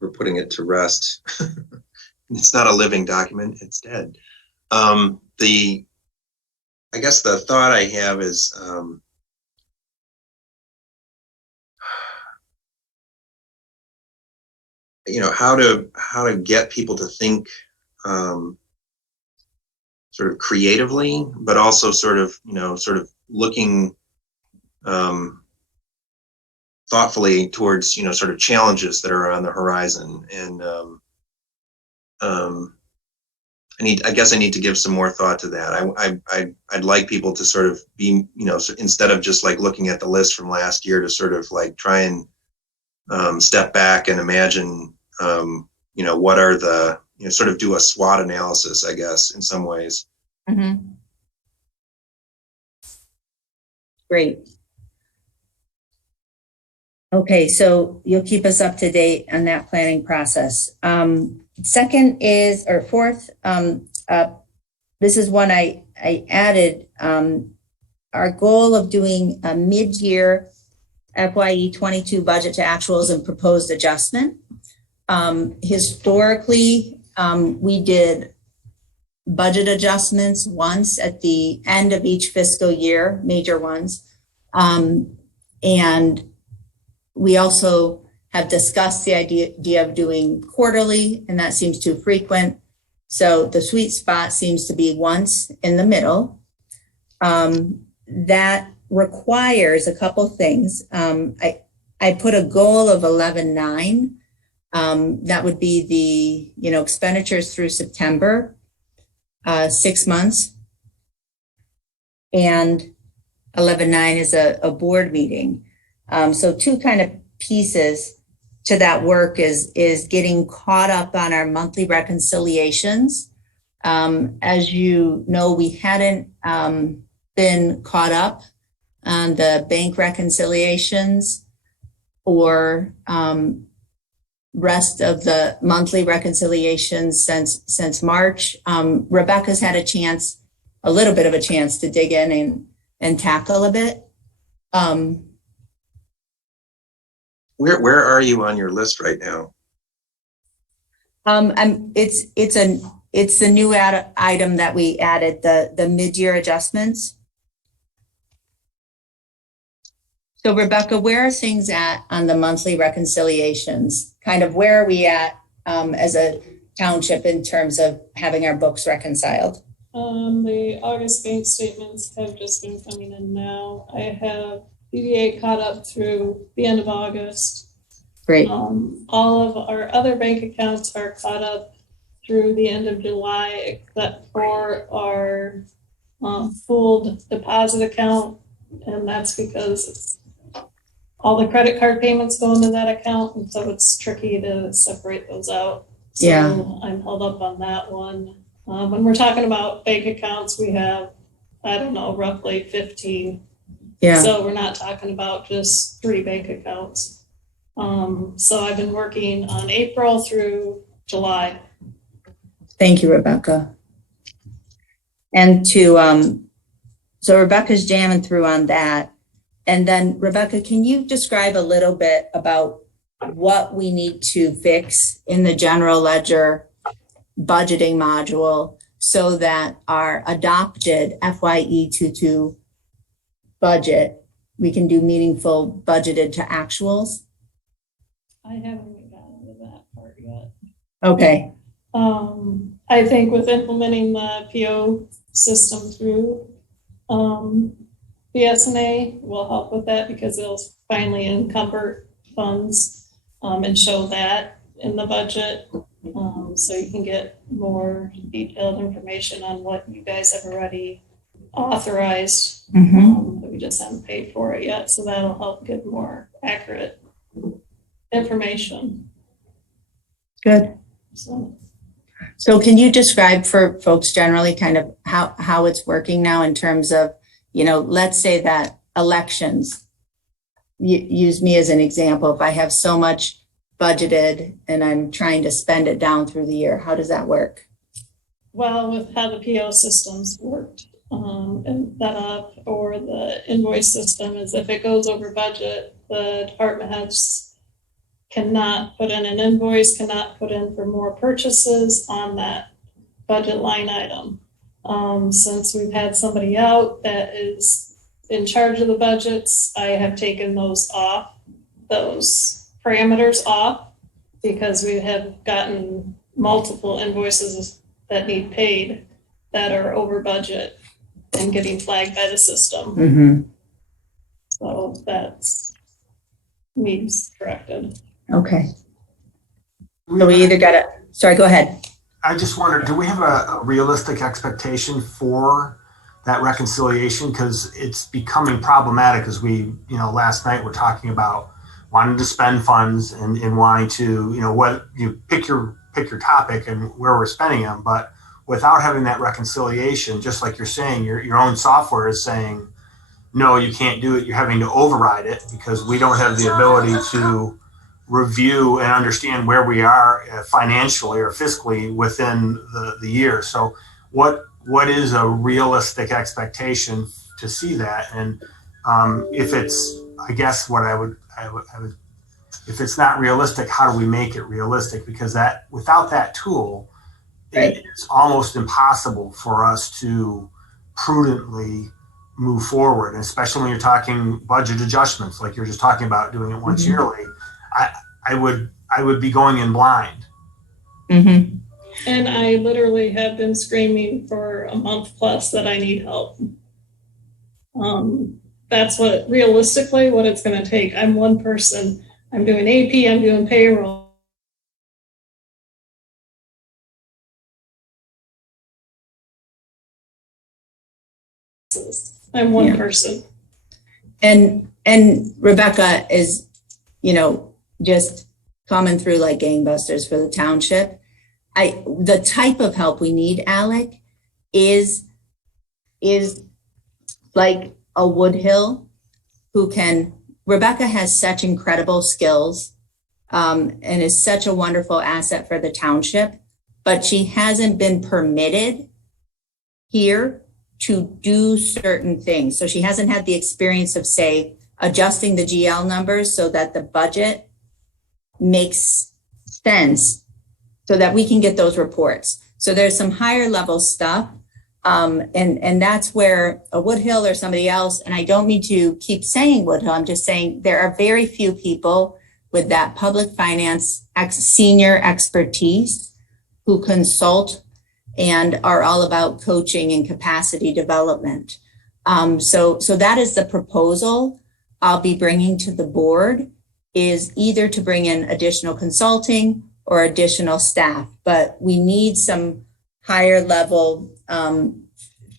we're putting it to rest. It's not a living document, it's dead. I guess the thought I have is, how to get people to think sort of creatively, but also sort of looking thoughtfully towards, sort of challenges that are on the horizon. And I guess I need to give some more thought to that. I'd like people to sort of be, instead of just like looking at the list from last year, to sort of like try and step back and imagine, what are the, sort of do a SWOT analysis, I guess, in some ways. Mm-hmm. Great. Okay, so you'll keep us up to date on that planning process. Second is, or fourth, this is one I added, our goal of doing a mid-year FYE 22 budget to actuals and proposed adjustment. Historically, we did budget adjustments once at the end of each fiscal year, major ones. And we also have discussed the idea of doing quarterly, and that seems too frequent. So the sweet spot seems to be once in the middle. That requires a couple things. I put a goal of 11.9. That would be the expenditures through September, 6 months, and 11.9 is a board meeting. So two kind of pieces to that work is getting caught up on our monthly reconciliations. As you know, we hadn't been caught up on the bank reconciliations or rest of the monthly reconciliations since March. Rebecca's had a little bit of a chance to dig in and tackle a bit. Where are you on your list right now? It's the new item that we added, the mid-year adjustments. So Rebecca, where are things at on the monthly reconciliations? Kind of where are we at as a township in terms of having our books reconciled? The August bank statements have just been coming in now. I have DDA caught up through the end of August. Great. All of our other bank accounts are caught up through the end of July, except for our pooled deposit account. And that's because all the credit card payments go into that account. And so it's tricky to separate those out. So yeah. I'm held up on that one. When we're talking about bank accounts, we have, roughly 15. Yeah. So we're not talking about just 3 bank accounts. So I've been working on April through July. Thank you, Rebecca. And so Rebecca's jamming through on that. And then Rebecca, can you describe a little bit about what we need to fix in the general ledger budgeting module so that our adopted FYE 22 budget, we can do meaningful budgeted to actuals? I haven't gotten to that part yet. Okay. I think with implementing the PO system through BSNA will help with that because it'll finally encumber funds and show that in the budget. So you can get more detailed information on what you guys have already authorized. But we just haven't paid for it yet. So that'll help get more accurate information. Good. So can you describe for folks generally kind of how it's working now in terms of, let's say that elections, use me as an example. If I have so much budgeted and I'm trying to spend it down through the year, how does that work? Well, with how the PO systems worked and set up, or the invoice system, is if it goes over budget, the department heads cannot put in an invoice, cannot put in for more purchases on that budget line item. Since we've had somebody out that is in charge of the budgets, I have taken those parameters off, because we have gotten multiple invoices that need paid that are over budget and getting flagged by the system. So that needs corrected. Okay. So we either got to, sorry, go ahead. I just wondered, do we have a realistic expectation for that reconciliation? Because it's becoming problematic as we, last night we're talking about wanting to spend funds and wanting to, what you pick your topic and where we're spending them, but without having that reconciliation, just like you're saying, your own software is saying, no, you can't do it. You're having to override it because we don't have the ability to review and understand where we are financially or fiscally within the year. So what is a realistic expectation to see that? And if it's, I guess what I would, if it's not realistic, how do we make it realistic? Because that without that tool, right, it's almost impossible for us to prudently move forward, and especially when you're talking budget adjustments, like you're just talking about doing it once yearly. I would be going in blind. And I literally have been screaming for a month plus that I need help. That's what realistically what it's going to take. I'm one person. I'm doing AP, I'm doing payroll. I'm one person. And Rebecca is, just coming through like gangbusters for the township. The type of help we need, Alec, is like a Woodhill Rebecca has such incredible skills and is such a wonderful asset for the township, but she hasn't been permitted here to do certain things. So she hasn't had the experience of, say, adjusting the GL numbers so that the budget makes sense so that we can get those reports. So there's some higher level stuff. And that's where a Woodhill or somebody else, and I don't mean to keep saying Woodhill, I'm just saying there are very few people with that public finance senior expertise who consult and are all about coaching and capacity development. So that is the proposal I'll be bringing to the board, is either to bring in additional consulting or additional staff, but we need some higher level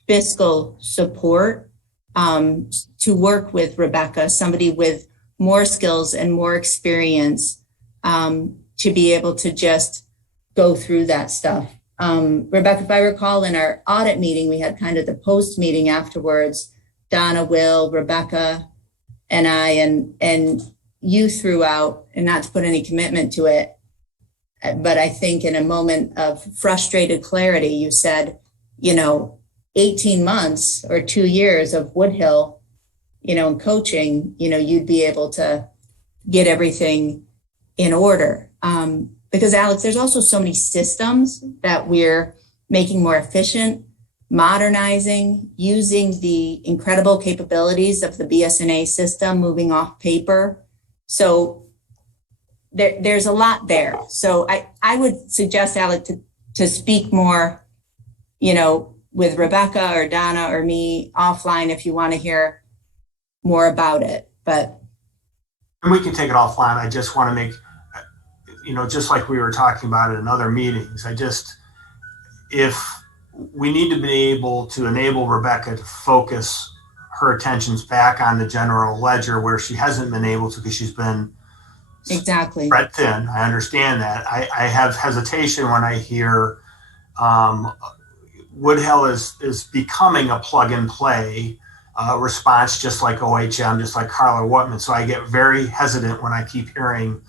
fiscal support to work with Rebecca, somebody with more skills and more experience to be able to just go through that stuff. Rebecca, if I recall, in our audit meeting, we had kind of the post meeting afterwards, Donna, Will, Rebecca, and I, and you threw out, and not to put any commitment to it, but I think in a moment of frustrated clarity, you said, 18 months or 2 years of Woodhill, in coaching, you'd be able to get everything in order. Because Alex, there's also so many systems that we're making more efficient, modernizing, using the incredible capabilities of the BSNA system, moving off paper. So there's a lot there. So I would suggest, Alex, to speak more, you know, with Rebecca or Donna or me offline if you want to hear more about it. But And we can take it offline. I just want to make, you know, just like we were talking about in other meetings, if we need to be able to enable Rebecca to focus her attentions back on the general ledger where she hasn't been able to because she's been exactly. spread thin. I understand that. I have hesitation when I hear Woodhill is becoming a plug and play response, just like OHM, just like Carla Whitman. So I get very hesitant when I keep hearing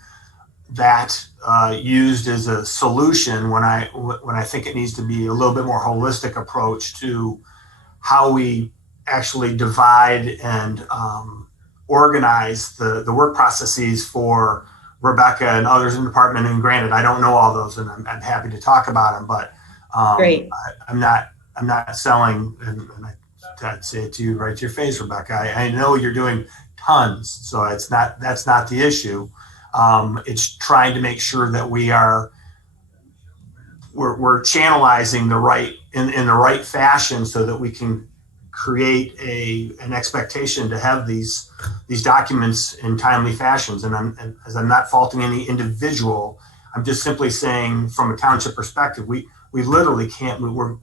that used as a solution when I think it needs to be a little bit more holistic approach to how we actually divide and organize the work processes for Rebecca and others in the department. And granted, I don't know all those, and I'm happy to talk about them, but Great. I'm not selling, and I'd say it to you right to your face, Rebecca. I know you're doing tons, so that's not the issue. It's trying to make sure that we're channelizing in the right fashion so that we can create an expectation to have these documents in timely fashions. And I'm not faulting any individual. I'm just simply saying from a township perspective, we literally can't move.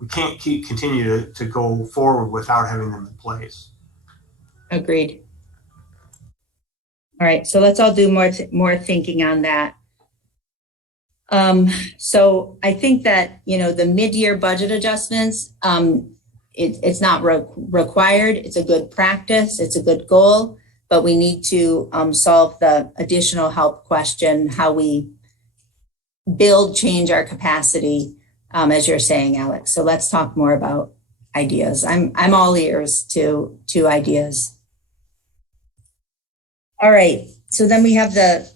We can't continue to go forward without having them in place. Agreed. All right, so let's all do more thinking on that. So I think that, you know, the mid-year budget adjustments, it's not required. It's a good practice. It's a good goal, but we need to solve the additional help question, how we change our capacity, as you're saying, Alex. So let's talk more about ideas. I'm all ears to ideas. All right, so then we have the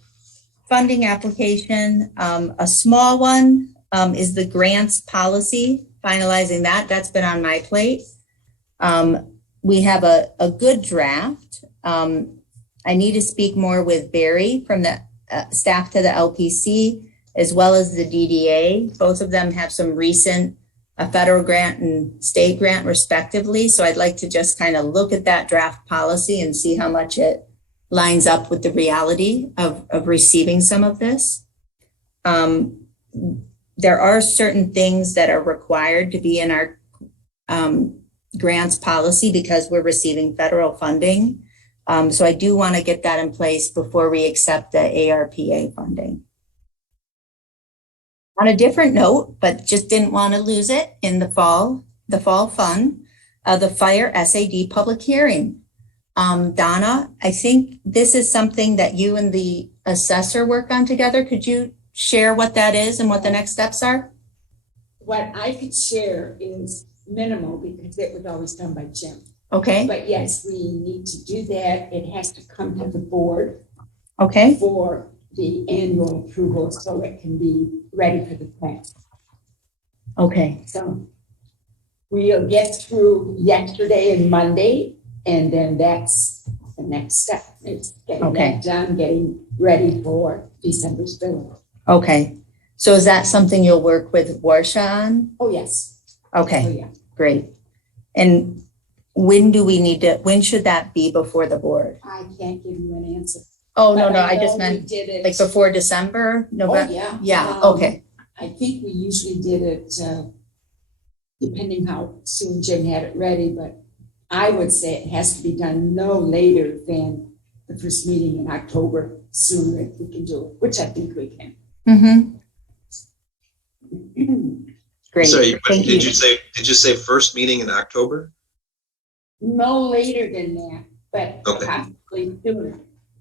funding application. A small one is the grants policy, finalizing that. That's been on my plate. We have a good draft. I need to speak more with Barry from the staff to the LPC, as well as the DDA. Both of them have some recent federal grant and state grant respectively. So I'd like to just kind of look at that draft policy and see how much it lines up with the reality of receiving some of this. There are certain things that are required to be in our grants policy because we're receiving federal funding. So I do want to get that in place before we accept the ARPA funding. On a different note, but just didn't want to lose it in the fall fun, the fire SAD public hearing. Donna, I think this is something that you and the assessor work on together. Could you share what that is and what the next steps are? What I could share is minimal because it was always done by Jim. Okay. But yes, we need to do that. It has to come to the board. Okay. For the annual approval so it can be ready for the plan. Okay. So we'll get through yesterday and Monday, and then that's the next step. It's getting that done, getting ready for December's bill. Okay. So is that something you'll work with Warsha on? Oh, yes. Okay. Oh, yeah. Great. And when should that be before the board? I can't give you an answer. Oh, no, I just meant like before December, November? Oh, yeah. Yeah, okay. I think we usually did it, depending how soon Jim had it ready, but I would say it has to be done no later than the first meeting in October, sooner if we can do it, which I think we can. Mm-hmm. Great. So Thank did you. you say first meeting in October? No later than that, but Okay. possibly sooner.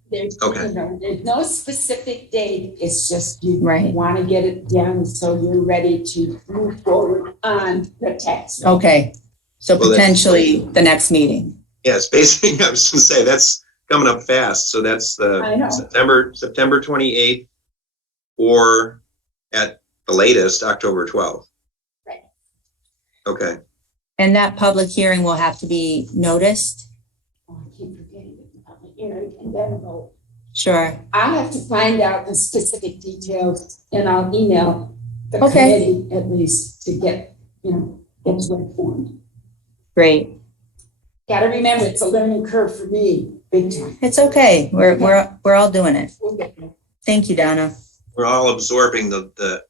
There's, Okay. There's no specific date. It's just you Right. want to get it done so you're ready to move forward on the text. Okay. So Well, potentially the next meeting. Yes, basically, I was going to say that's coming up fast. So that's I know. September 28th, or at the latest, October 12th. Right. Okay. And that public hearing will have to be noticed? Oh, I keep forgetting it. And then vote. Sure. I'll have to find out the specific details and I'll email the Okay. committee at least to get informed. Great. Got to remember, it's a learning curve for me, big time. It's okay. We're all doing it. We'll get there. Thank you, Donna. We're all absorbing the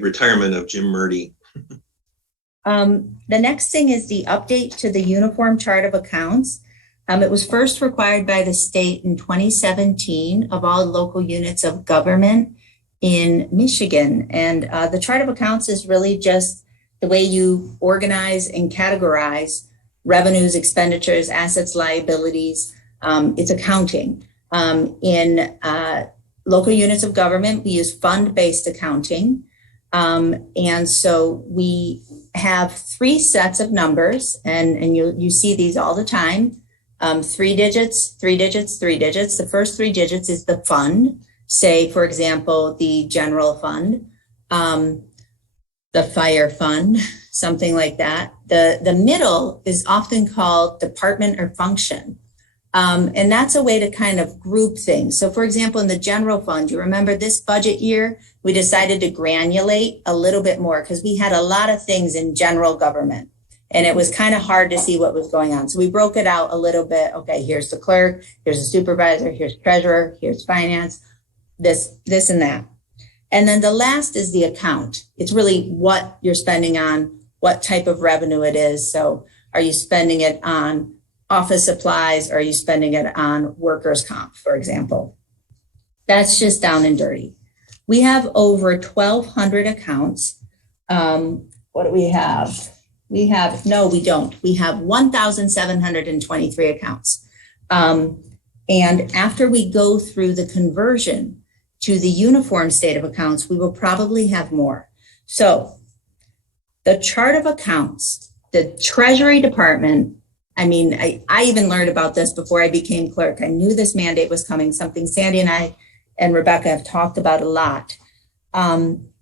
retirement of Jim Murdy. The next thing is the update to the Uniform Chart of Accounts. It was first required by the state in 2017 of all local units of government in Michigan. And the Chart of Accounts is really just the way you organize and categorize revenues, expenditures, assets, liabilities. It's accounting. In local units of government, we use fund-based accounting. And so we have 3 sets of numbers, and you see these all the time. 3 digits, 3 digits, 3 digits. The first 3 digits is the fund. Say, for example, the general fund, the fire fund, something like that. The middle is often called department or function. And that's a way to kind of group things. So for example, in the general fund, you remember this budget year, we decided to granulate a little bit more because we had a lot of things in general government and it was kind of hard to see what was going on. So we broke it out a little bit. Okay, here's the clerk, here's the supervisor, here's treasurer, here's finance, this and that. And then the last is the account. It's really what you're spending on, what type of revenue it is. So are you spending it on office supplies? Or are you spending it on workers' comp, for example? That's just down and dirty. We have over 1,200 accounts. What do we have? No, we don't. We have 1,723 accounts. And after we go through the conversion to the uniform state of accounts, we will probably have more. So the chart of accounts, the Treasury Department, I mean, I even learned about this before I became clerk. I knew this mandate was coming, something Sandy and I and Rebecca have talked about a lot.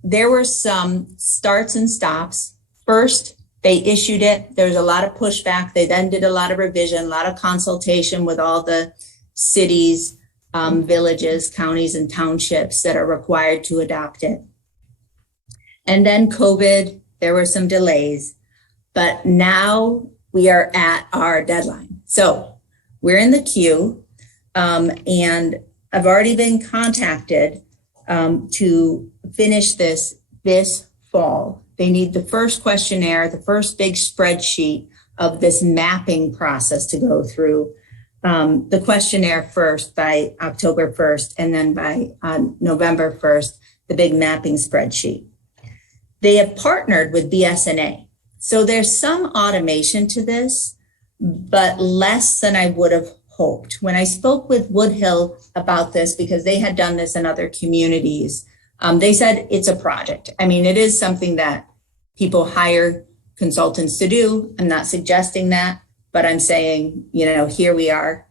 There were some starts and stops. First, they issued it. There was a lot of pushback. They then did a lot of revision, a lot of consultation with all the cities, villages, counties, and townships that are required to adopt it. And then COVID, there were some delays, but now we are at our deadline. So we're in the queue, and I've already been contacted to finish this fall. They need the first questionnaire, the first big spreadsheet of this mapping process to go through. The questionnaire first by October 1st, and then by November 1st, the big mapping spreadsheet. They have partnered with BSNA. So there's some automation to this, but less than I would have hoped. When I spoke with Woodhill about this, because they had done this in other communities, they said it's a project. I mean, it is something that people hire consultants to do. I'm not suggesting that, but I'm saying, here we are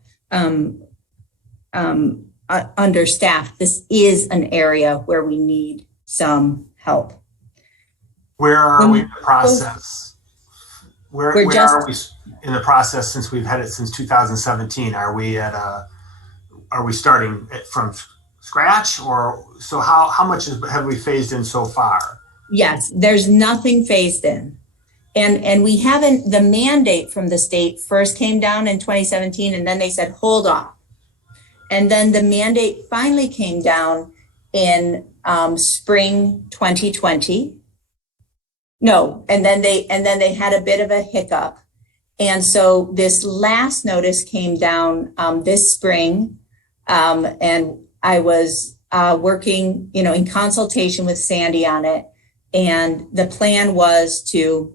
understaffed. This is an area where we need some help. Where are we in the process? Where are we in the process since we've had it since 2017? Are we starting from scratch, or so how much have we phased in so far? Yes, there's nothing phased in. And we haven't, the mandate from the state first came down in 2017, and then they said, hold on. And then the mandate finally came down in spring 2020. No, and then they had a bit of a hiccup. And so this last notice came down this spring, and I was working, in consultation with Sandy on it. And the plan was to,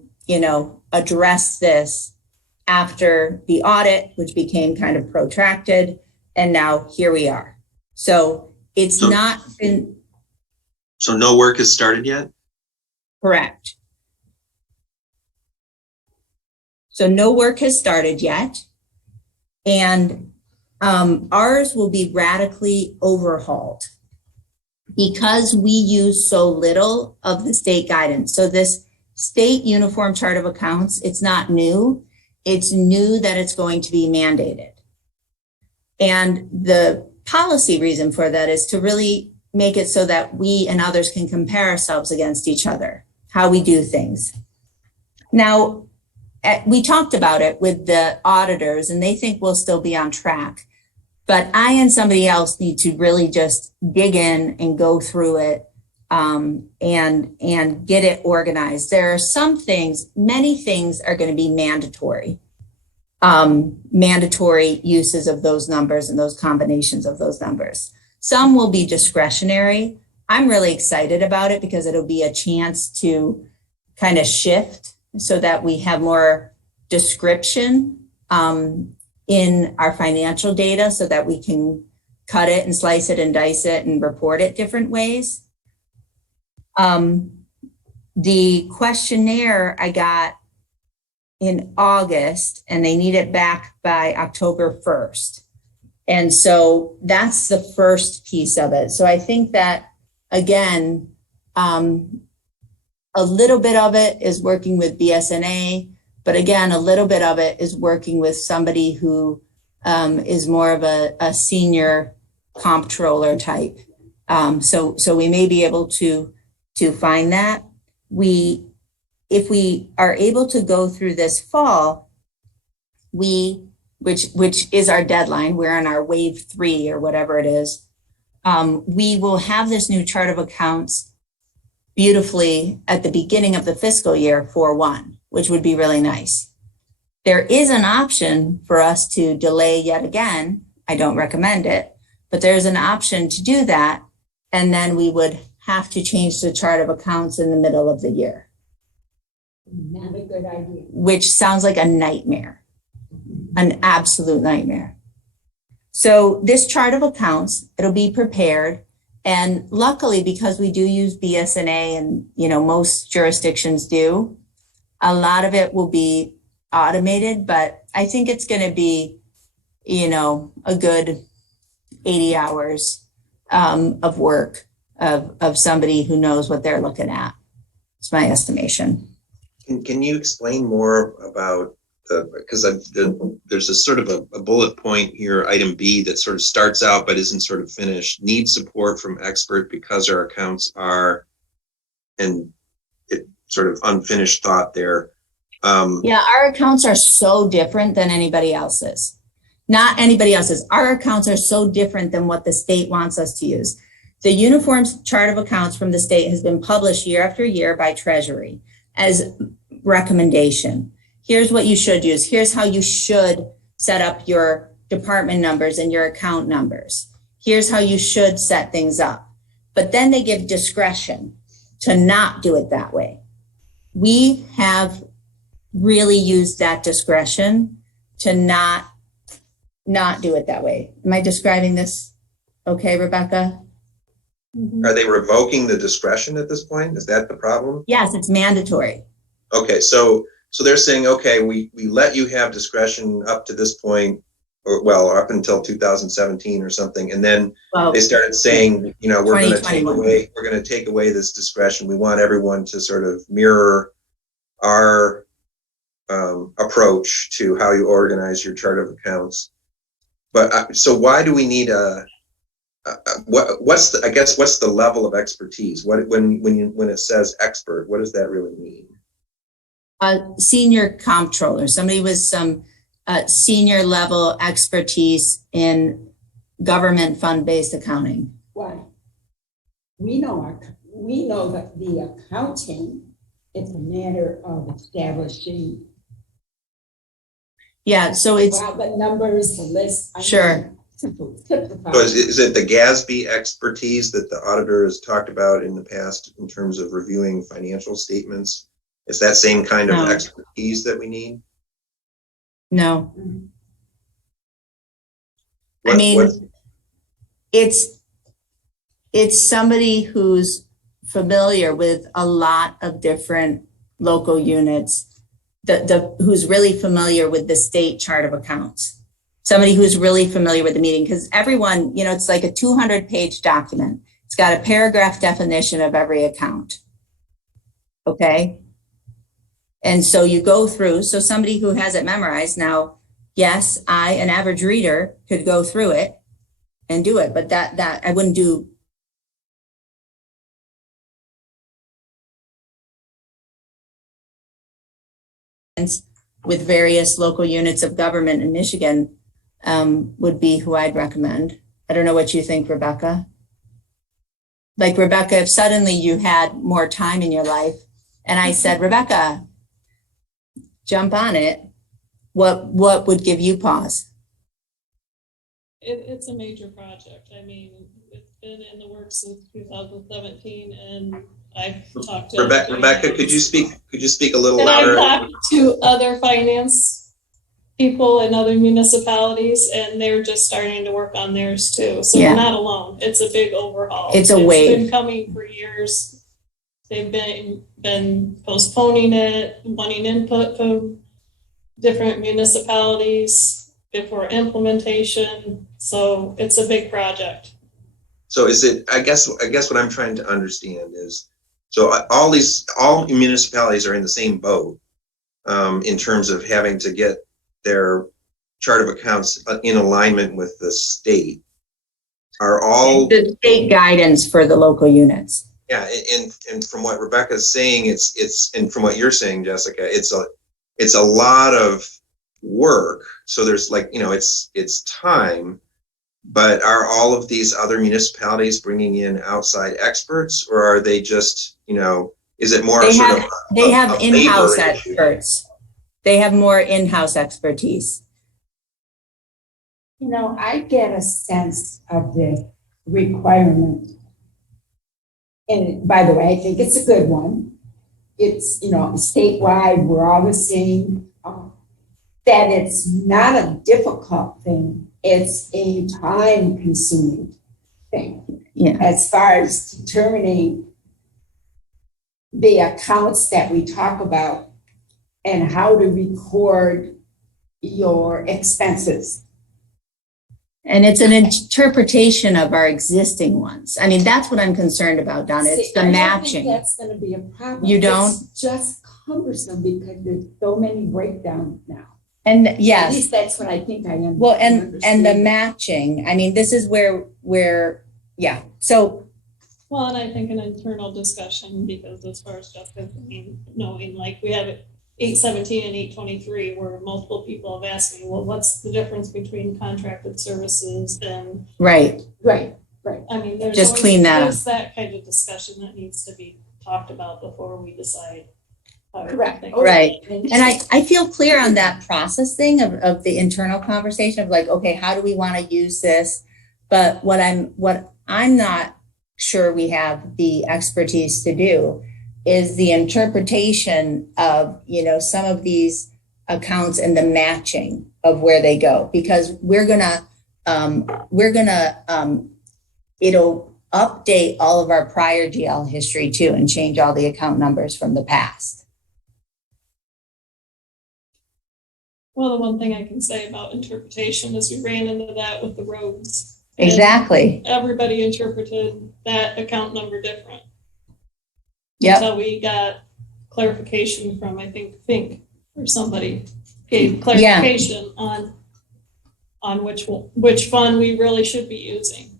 address this after the audit, which became kind of protracted. And now here we are. So it's not been. So no work has started yet? Correct. So no work has started yet. And ours will be radically overhauled because we use so little of the state guidance. So this state uniform chart of accounts, it's not new. It's new that it's going to be mandated. And the policy reason for that is to really make it so that we and others can compare ourselves against each other, how we do things. Now, we talked about it with the auditors and they think we'll still be on track, but I and somebody else need to really just dig in and go through it and get it organized. There are some things, many things are going to be mandatory uses of those numbers and those combinations of those numbers. Some will be discretionary. I'm really excited about it because it'll be a chance to kind of shift so that we have more description in our financial data so that we can cut it and slice it and dice it and report it different ways. The questionnaire I got in August and they need it back by October 1st. And so that's the first piece of it. So I think that, again, a little bit of it is working with BSNA, but again, a little bit of it is working with somebody who is more of a senior comptroller type. So we may be able to find that. If we are able to go through this fall, which is our deadline, we're on our wave 3 or whatever it is, we will have this new chart of accounts beautifully at the beginning of the fiscal year 4/1, which would be really nice. There is an option for us to delay yet again. I don't recommend it, but there's an option to do that. And then we would have to change the chart of accounts in the middle of the year. Not a good idea. Which sounds like a nightmare, an absolute nightmare. So this chart of accounts, it'll be prepared. And luckily, because we do use BSNA and, most jurisdictions do, a lot of it will be automated, but I think it's going to be, a good 80 hours of work of somebody who knows what they're looking at. It's my estimation. Can you explain more about because there's a sort of a bullet point here, item B, that sort of starts out but isn't sort of finished. Need support from expert because our accounts are, and it sort of unfinished thought there. Yeah, our accounts are so different than anybody else's. Not anybody else's. Our accounts are so different than what the state wants us to use. The uniform chart of accounts from the state has been published year after year by Treasury as recommendation. Here's what you should use. Here's how you should set up your department numbers and your account numbers. Here's how you should set things up. But then they give discretion to not do it that way. We have really used that discretion to not do it that way. Am I describing this okay, Rebecca? Are they revoking the discretion at this point? Is that the problem? Yes, it's mandatory. Okay, so they're saying, okay, we let you have discretion up to this point, or up until 2017 or something, and then they started saying, we're going to take away this discretion. We want everyone to sort of mirror our approach to how you organize your chart of accounts. But so why do we need what's the level of expertise? When it says expert, what does that really mean? Senior comptroller, somebody with some senior level expertise in government fund-based accounting. Why? We know that the accounting is a matter of establishing. Yeah, so it's the numbers, the list. Sure. So is it the GASB expertise that the auditor has talked about in the past in terms of reviewing financial statements? Is that same kind of expertise that we need? No. It's somebody who's familiar with a lot of different local units, who's really familiar with the state chart of accounts. Somebody who's really familiar with the meeting, because everyone, it's like a 200-page document. It's got a paragraph definition of every account. Okay. And so you go through, so somebody who has it memorized now, yes, an average reader could go through it and do it, but that I wouldn't do with various local units of government in Michigan would be who I'd recommend. I don't know what you think, Rebecca. Like, Rebecca, if suddenly you had more time in your life and I said, Rebecca, jump on it, what would give you pause? It's a major project. I mean, it's been in the works since 2017, and I've talked to Rebecca, could you speak a little and I've louder? talked to other finance people in other municipalities, and they're just starting to work on theirs too. So Yeah. we're not alone. It's a big overhaul. It's a wave. It's been coming for years. They've been postponing it, wanting input from different municipalities before implementation. So it's a big project. So is it, I guess what I'm trying to understand is, so all municipalities are in the same boat in terms of having to get their chart of accounts in alignment with the state. Are all the state guidance for the local units? Yeah, and from what Rebecca's saying, it's and from what you're saying, Jessica, it's a lot of work. So there's like, it's time, but are all of these other municipalities bringing in outside experts, or are they just, is it more They have in-house labor issue? experts. They have more in-house expertise. I get a sense of the requirement. And by the way, I think it's a good one. It's, statewide, we're all the same. That it's not a difficult thing. It's a time-consuming thing. Yeah. As far as determining the accounts that we talk about and how to record your expenses. And it's an interpretation of our existing ones. I mean, that's what I'm concerned about, Donna. It's the I don't matching. think that's going to be a problem. You don't? It's just cumbersome because there's so many breakdowns now. And At yes, least that's what I think I am. well, and the matching. I mean, this is where yeah. So Well, and I think an internal discussion, because as far as Jessica, knowing, like, we have 817 and 823, where multiple people have asked me, well, what's the difference between contracted services and, right. I mean, there's Just always, clean that there's that kind of discussion that needs to be talked about before we decide. How to Correct. think. Right. And I feel clear on that process thing of the internal conversation of like, okay, how do we want to use this? But what I'm not sure we have the expertise to do is the interpretation of, some of these accounts and the matching of where they go, because it'll update all of our prior GL history too and change all the account numbers from the past. Well, the one thing I can say about interpretation is we ran into that with the roads. Exactly. Everybody interpreted that account number different. Yep. Until we got clarification from, I think, Fink or somebody gave clarification on which fund we really should be using.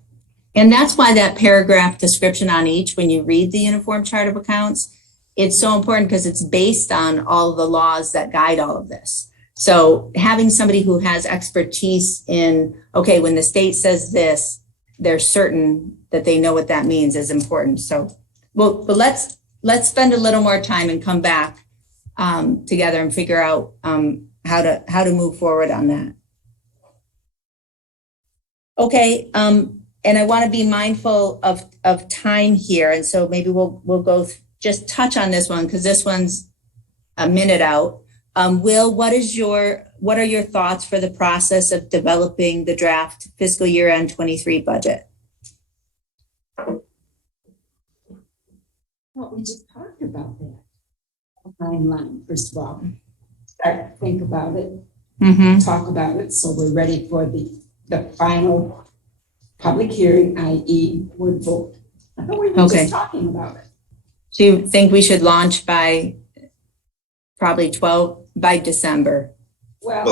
And that's why that paragraph description on each, when you read the Uniform Chart of Accounts, it's so important because it's based on all the laws that guide all of this. So having somebody who has expertise in, okay, when the state says this, they're certain that they know what that means is important. So, well, but let's spend a little more time and come back together and figure out how to move forward on that. Okay, and I want to be mindful of time here, and so maybe we'll go just touch on this one because this one's a minute out. Will, what are your thoughts for the process of developing the draft fiscal year end 23 budget? Well, we just talked about that. Timeline, first of all. Start to think about it, talk about it, so we're ready for the final public hearing, i.e. word vote. I thought we were just talking about it. Do you think we should launch by probably by December? Well,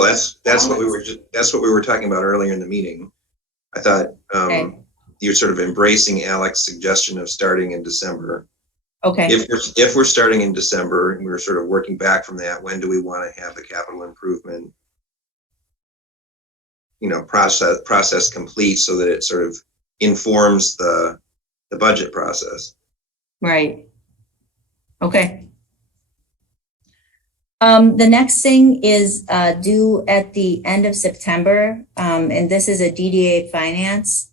that's what we were talking about earlier in the meeting. I thought you're sort of embracing Alex's suggestion of starting in December. Okay, If we're starting in December and we're sort of working back from that, when do we want to have the capital improvement, process complete so that it sort of informs the budget process? right. Okay. The next thing is due at the end of September, and this is a DDA finance.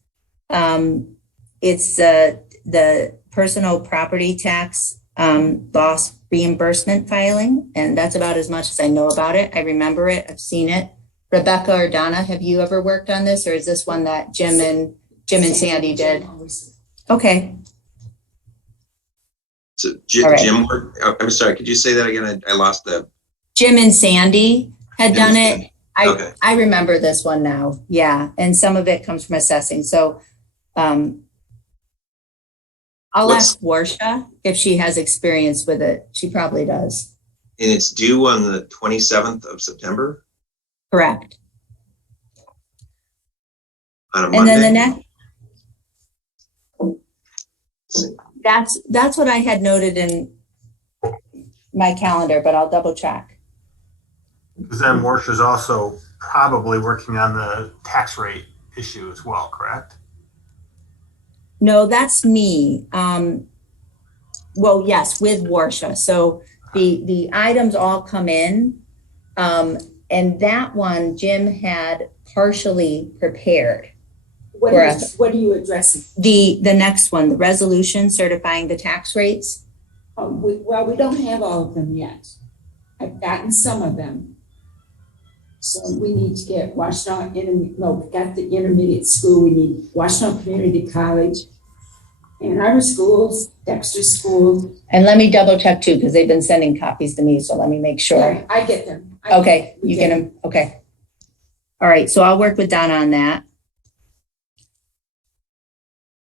It's the personal property tax loss reimbursement filing, and that's about as much as I know about it. I remember it. I've seen it. Rebecca or Donna, have you ever worked on this, or is this one that Jim and Sandy did? Okay. So All right. Jim, I'm sorry, could you say that again? I lost that. Jim and Sandy had Jim done and it. Okay. I remember this one now. Yeah. And some of it comes from assessing. So I'll ask Warsha if she has experience with it. She probably does. And it's due on the 27th of September? Correct. On a Monday? And then the next, that's what I had noted in my calendar, but I'll double check. Because then Warsha's also probably working on the tax rate issue as well, correct? No, that's me. Well, yes, with Warsha. So the items all come in. And that one Jim had partially prepared. What are you addressing? The next one, the resolution certifying the tax rates. We don't have all of them yet. I've gotten some of them. So we need to get Washtenaw, we've got the intermediate school. We need Washtenaw Community College, Ann Arbor schools, Dexter School. And let me double check too, because they've been sending copies to me. So let me make sure. Yeah, I get them. Okay, you get them. Okay. All right, so I'll work with Donna on that.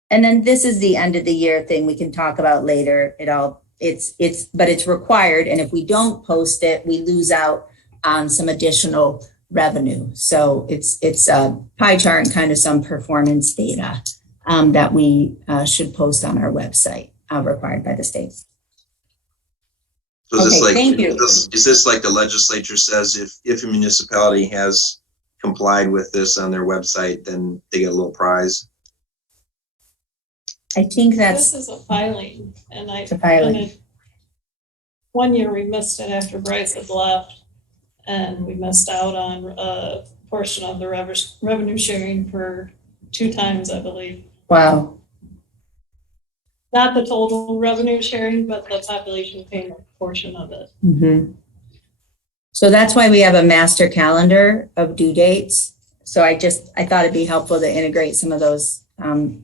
And then this is the end of the year thing we can talk about later. But it's required. And if we don't post it, we lose out on some additional revenue. So it's a pie chart and kind of some performance data that we should post on our website, required by the state. So is Okay, thank you. Is this like the legislature says if a municipality has complied with this on their website, then they get a little prize? I think that's This is a filing, and a filing. One year we missed it after Bryce had left, and we missed out on a portion of the revenue sharing for 2 times, I believe. Wow. Not the total revenue sharing, but the population payment portion of it. Mm-hmm. So that's why we have a master calendar of due dates. So I thought it'd be helpful to integrate some of those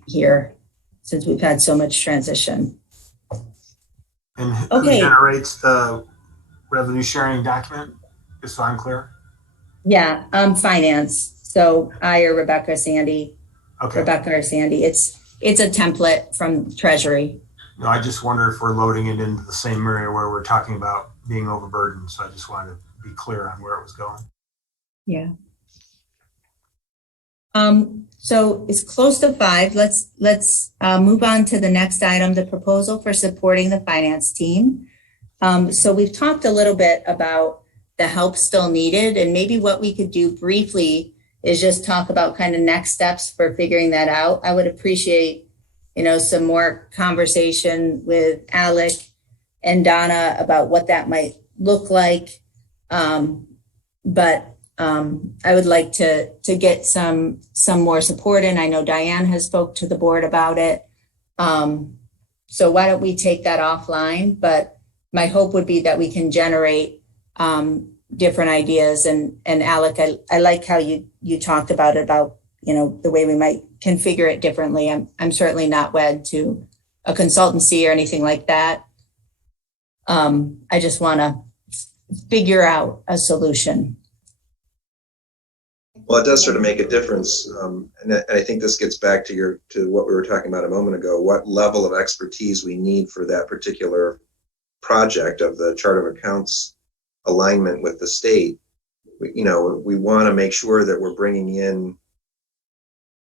here, since we've had so much transition. And who generates the revenue sharing document? Just so I'm clear. Yeah, finance. So I or Rebecca or Sandy. Okay. Rebecca or Sandy. It's a template from Treasury. No, I just wonder if we're loading it into the same area where we're talking about being overburdened. So I just wanted to be clear on where it was going. Yeah. So it's close to 5. Let's move on to the next item, the proposal for supporting the finance team. So we've talked a little bit about the help still needed, and maybe what we could do briefly is just talk about kind of next steps for figuring that out. I would appreciate, some more conversation with Alec and Donna about what that might look like. But I would like to get some more support in. I know Diane has spoke to the board about it. So why don't we take that offline? But my hope would be that we can generate different ideas. And Alec, I like how you talked about it, about, the way we might configure it differently. I'm certainly not wed to a consultancy or anything like that. I just want to figure out a solution. Well, it does sort of make a difference. And I think this gets back to what we were talking about a moment ago, what level of expertise we need for that particular project of the chart of accounts alignment with the state. We want to make sure that we're bringing in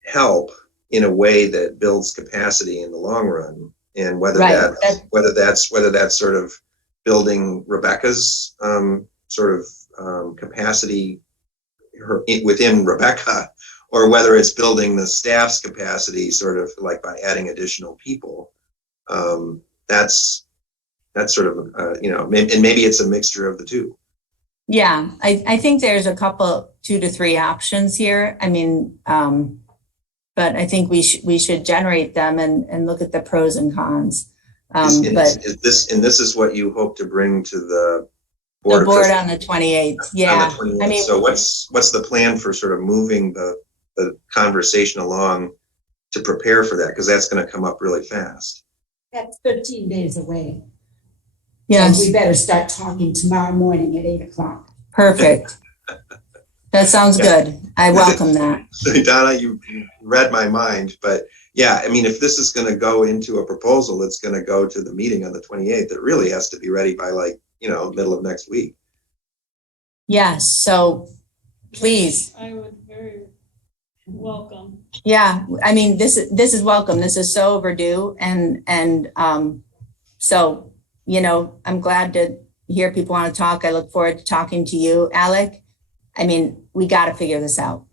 help in a way that builds capacity in the long run. and whether Right. whether that's sort of building Rebecca's capacity within Rebecca, or whether it's building the staff's capacity, sort of like by adding additional people. That's sort of and maybe it's a mixture of the two. Yeah, I think there's a couple, 2 to 3 options here. I mean, but I think we should generate them and look at the pros and cons. This is what you hope to bring to the board on the 28th. Yeah. On the 28th. I mean, so what's the plan for sort of moving the conversation along to prepare for that? Because that's going to come up really fast. That's 13 days away. yes. So we better start talking tomorrow morning at 8:00. Perfect. That sounds good. I welcome that. Donna, you read my mind, but yeah, I mean, if this is going to go into a proposal, it's going to go to the meeting on the 28th. It really has to be ready by middle of next week. Yes. So please. I would very welcome. Yeah. I mean, this is welcome. This is so overdue. And so, I'm glad to hear people want to talk. I look forward to talking to you, Alec. I mean, we got to figure this out.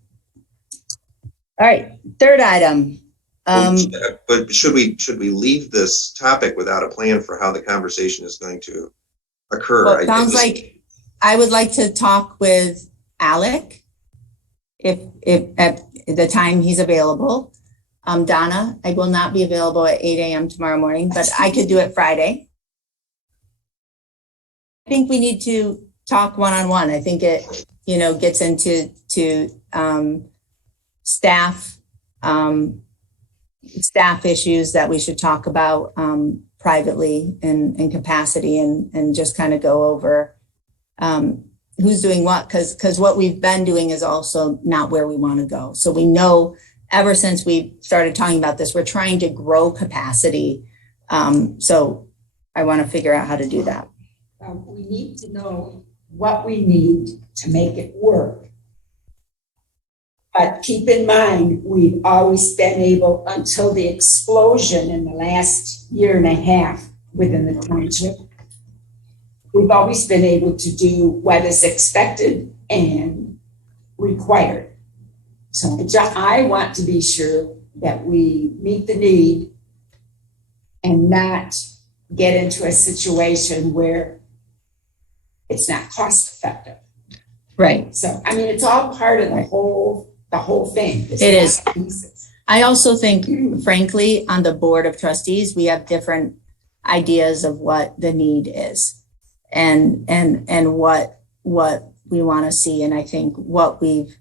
All right. Third item. But should we leave this topic without a plan for how the conversation is going to occur? Well, it sounds like I would like to talk with Alec if at the time he's available. Donna, I will not be available at 8 a.m. tomorrow morning, but I could do it Friday. I think we need to talk one-on-one. I think it, gets into staff issues that we should talk about privately in capacity and just kind of go over who's doing what, because what we've been doing is also not where we want to go. So we know ever since we started talking about this, we're trying to grow capacity. So I want to figure out how to do that. We need to know what we need to make it work. But keep in mind, we've always been able, until the explosion in the last year and a half within the township, we've always been able to do what is expected and required. So I want to be sure that we meet the need and not get into a situation where it's not cost effective. Right. So, I mean, it's all part of the whole thing. It is. I also think, frankly, on the board of trustees, we have different ideas of what the need is and what we want to see. And I think what we've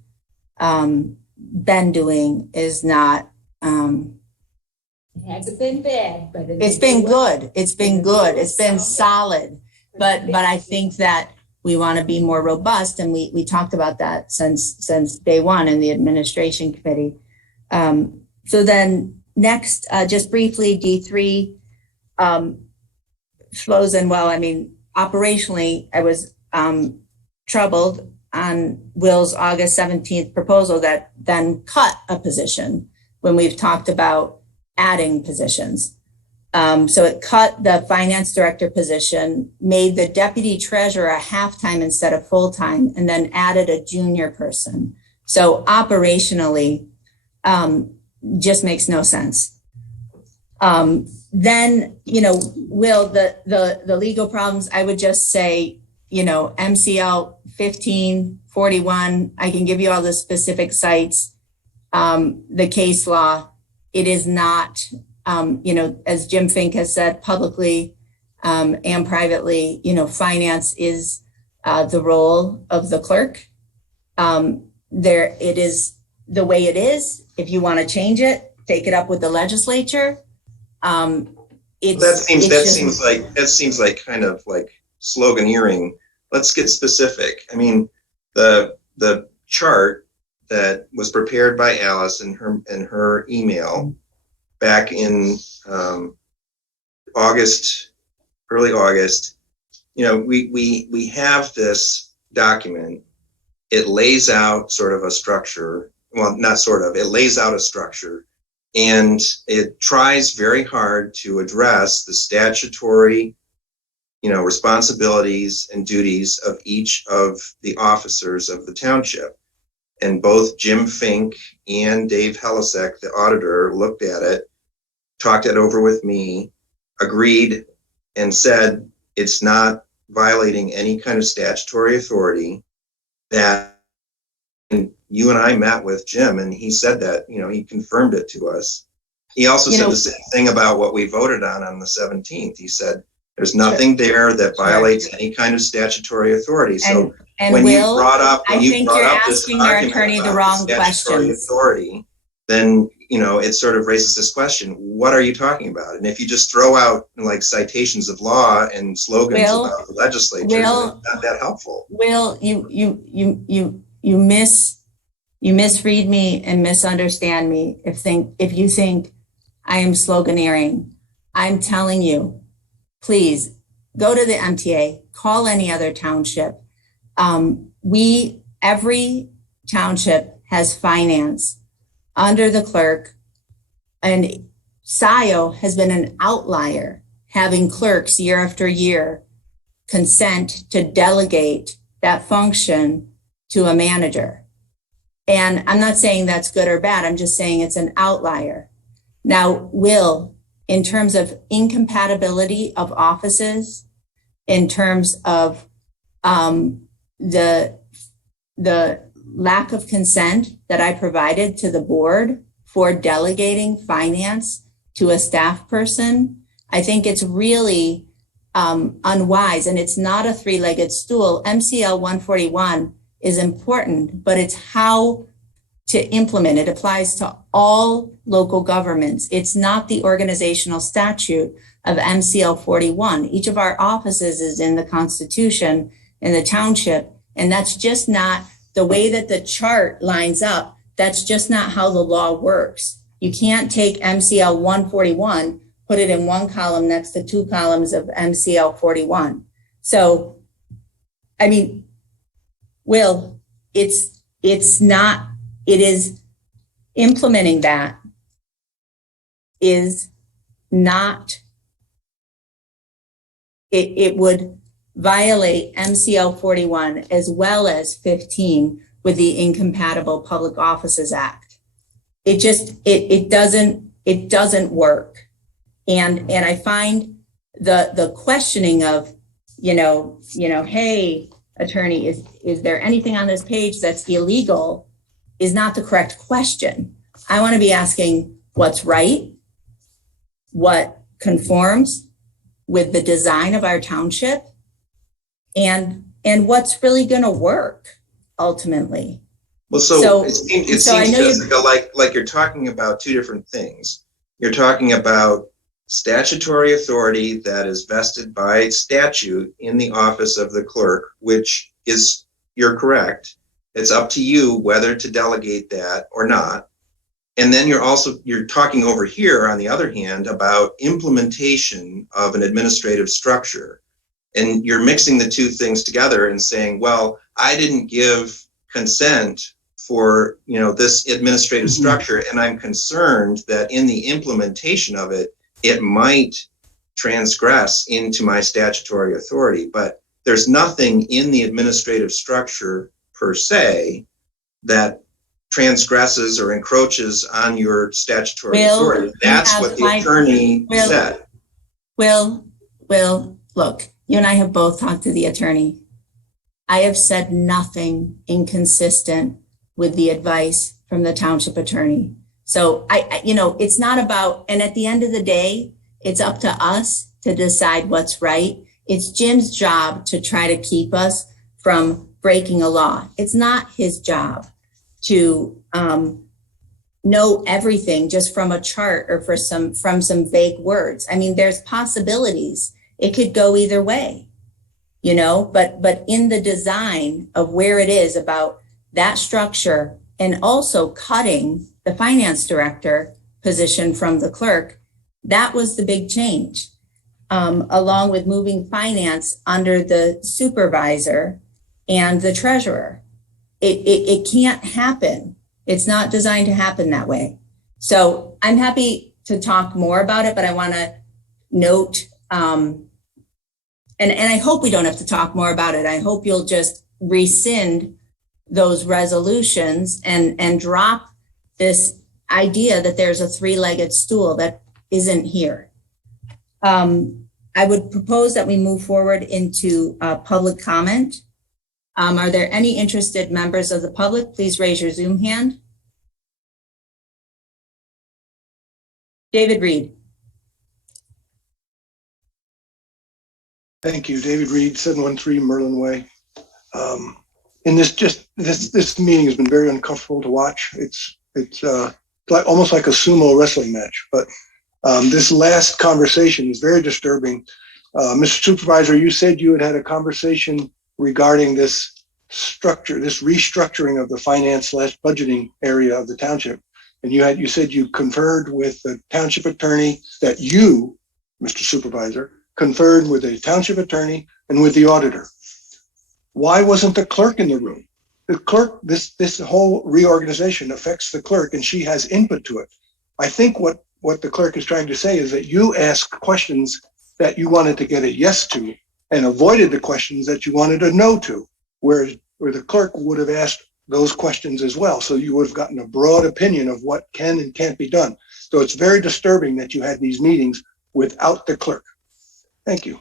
been doing is not. It hasn't been bad, but it's been good. It's been good. It's been solid. But I think that we want to be more robust, and we talked about that since day one in the administration committee. So then next, just briefly, D3 flows in well. I mean, operationally, I was troubled on Will's August 17th proposal that then cut a position when we've talked about adding positions. So it cut the finance director position, made the deputy treasurer a half-time instead of full-time, and then added a junior person. So operationally, just makes no sense. Then, Will, the legal problems, I would just say, MCL 1541, I can give you all the specific sites. The case law, it is not, as Jim Fink has said publicly and privately, finance is the role of the clerk. There, it is the way it is. If you want to change it, take it up with the legislature. That seems like kind of like sloganeering. Let's get specific. I mean, the chart that was prepared by Alice in her email back in early August, we have this document. It lays out sort of a structure. Well, not sort of. It lays out a structure And it tries very hard to address the statutory, responsibilities and duties of each of the officers of the township. And both Jim Fink and Dave Helisek, the auditor, looked at it, talked it over with me, agreed, and said it's not violating any kind of statutory authority. That, and you and I met with Jim, and he said that, he confirmed it to us. He also said the same thing about what we voted on the 17th. He said there's nothing there that violates any kind of statutory authority. So and when Will, you brought up, I think you're asking our attorney the wrong questions. Authority, then it sort of raises this question: what are you talking about? And if you just throw out like citations of law and slogans about the legislature, it's not that helpful. Will, you misread me and misunderstand me if you think I am sloganeering. I'm telling you, please go to the MTA, call any other township. Every township has finance under the clerk, and Scio has been an outlier, having clerks year after year consent to delegate that function to a manager. And I'm not saying that's good or bad. I'm just saying it's an outlier. Now, Will, in terms of incompatibility of offices, in terms of the lack of consent that I provided to the board for delegating finance to a staff person, I think it's really unwise, and it's not a three-legged stool. MCL 141 is important, but it's how to implement it. Applies to all local governments. It's not the organizational statute of MCL 41. Each of our offices is in the Constitution in the township, and that's just not the way that the chart lines up. That's just not how the law works. You can't take MCL 141, put it in one column next to two columns of MCL 41. So, I mean, Will, it is implementing that is not, it would violate MCL 41 as well as 15 with the Incompatible Public Offices Act. It just, it doesn't work. And I find the questioning of, hey, attorney, is there anything on this page that's illegal is not the correct question. I want to be asking what's right, what conforms with the design of our township, and what's really going to work ultimately. Well, so it seems Jessica, like you're talking about two different things. You're talking about statutory authority that is vested by statute in the office of the clerk, which is, you're correct. It's up to you whether to delegate that or not. And then you're talking over here, on the other hand, about implementation of an administrative structure. And you're mixing the two things together and saying, well, I didn't give consent for, this administrative structure, and I'm concerned that in the implementation of it, it might transgress into my statutory authority. But there's nothing in the administrative structure per se that transgresses or encroaches on your statutory authority. That's what the attorney said. Will, look, you and I have both talked to the attorney. I have said nothing inconsistent with the advice from the township attorney. So it's not about, and at the end of the day, it's up to us to decide what's right. It's Jim's job to try to keep us from breaking a law. It's not his job to know everything just from a chart or from some vague words. I mean, there's possibilities. It could go either way, but in the design of where it is about that structure, and also cutting the finance director position from the clerk, that was the big change, along with moving finance under the supervisor and the treasurer. It can't happen. It's not designed to happen that way. So I'm happy to talk more about it, but I want to note, and I hope we don't have to talk more about it. I hope you'll just rescind those resolutions and drop this idea that there's a three-legged stool that isn't here. I would propose that we move forward into public comment. Are there any interested members of the public? Please raise your Zoom hand. David Reed. Thank you. David Reed, 713 Merlin Way. And this meeting has been very uncomfortable to watch. It's like almost like a sumo wrestling match. But this last conversation is very disturbing. Mr. Supervisor, you said you had a conversation regarding this structure, this restructuring of the finance/budgeting area of the township. And you said you conferred with the township attorney, that you, Mr. Supervisor, conferred with the township attorney and with the auditor. Why wasn't the clerk in the room? The clerk, this whole reorganization affects the clerk and she has input to it. I think what the clerk is trying to say is that you asked questions that you wanted to get a yes to and avoided the questions that you wanted a no to, where the clerk would have asked those questions as well. So you would have gotten a broad opinion of what can and can't be done. So it's very disturbing that you had these meetings without the clerk. Thank you.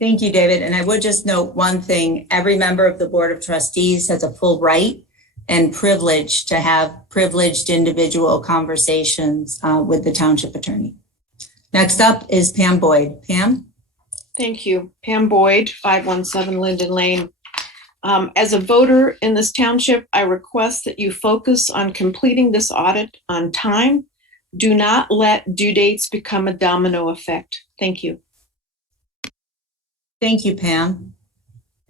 Thank you, David. And I would just note one thing. Every member of the Board of Trustees has a full right and privilege to have privileged individual conversations with the township attorney. Next up is Pam Boyd. Pam? Thank you. Pam Boyd, 517 Linden Lane. As a voter in this township, I request that you focus on completing this audit on time. Do not let due dates become a domino effect. Thank you. Thank you, Pam.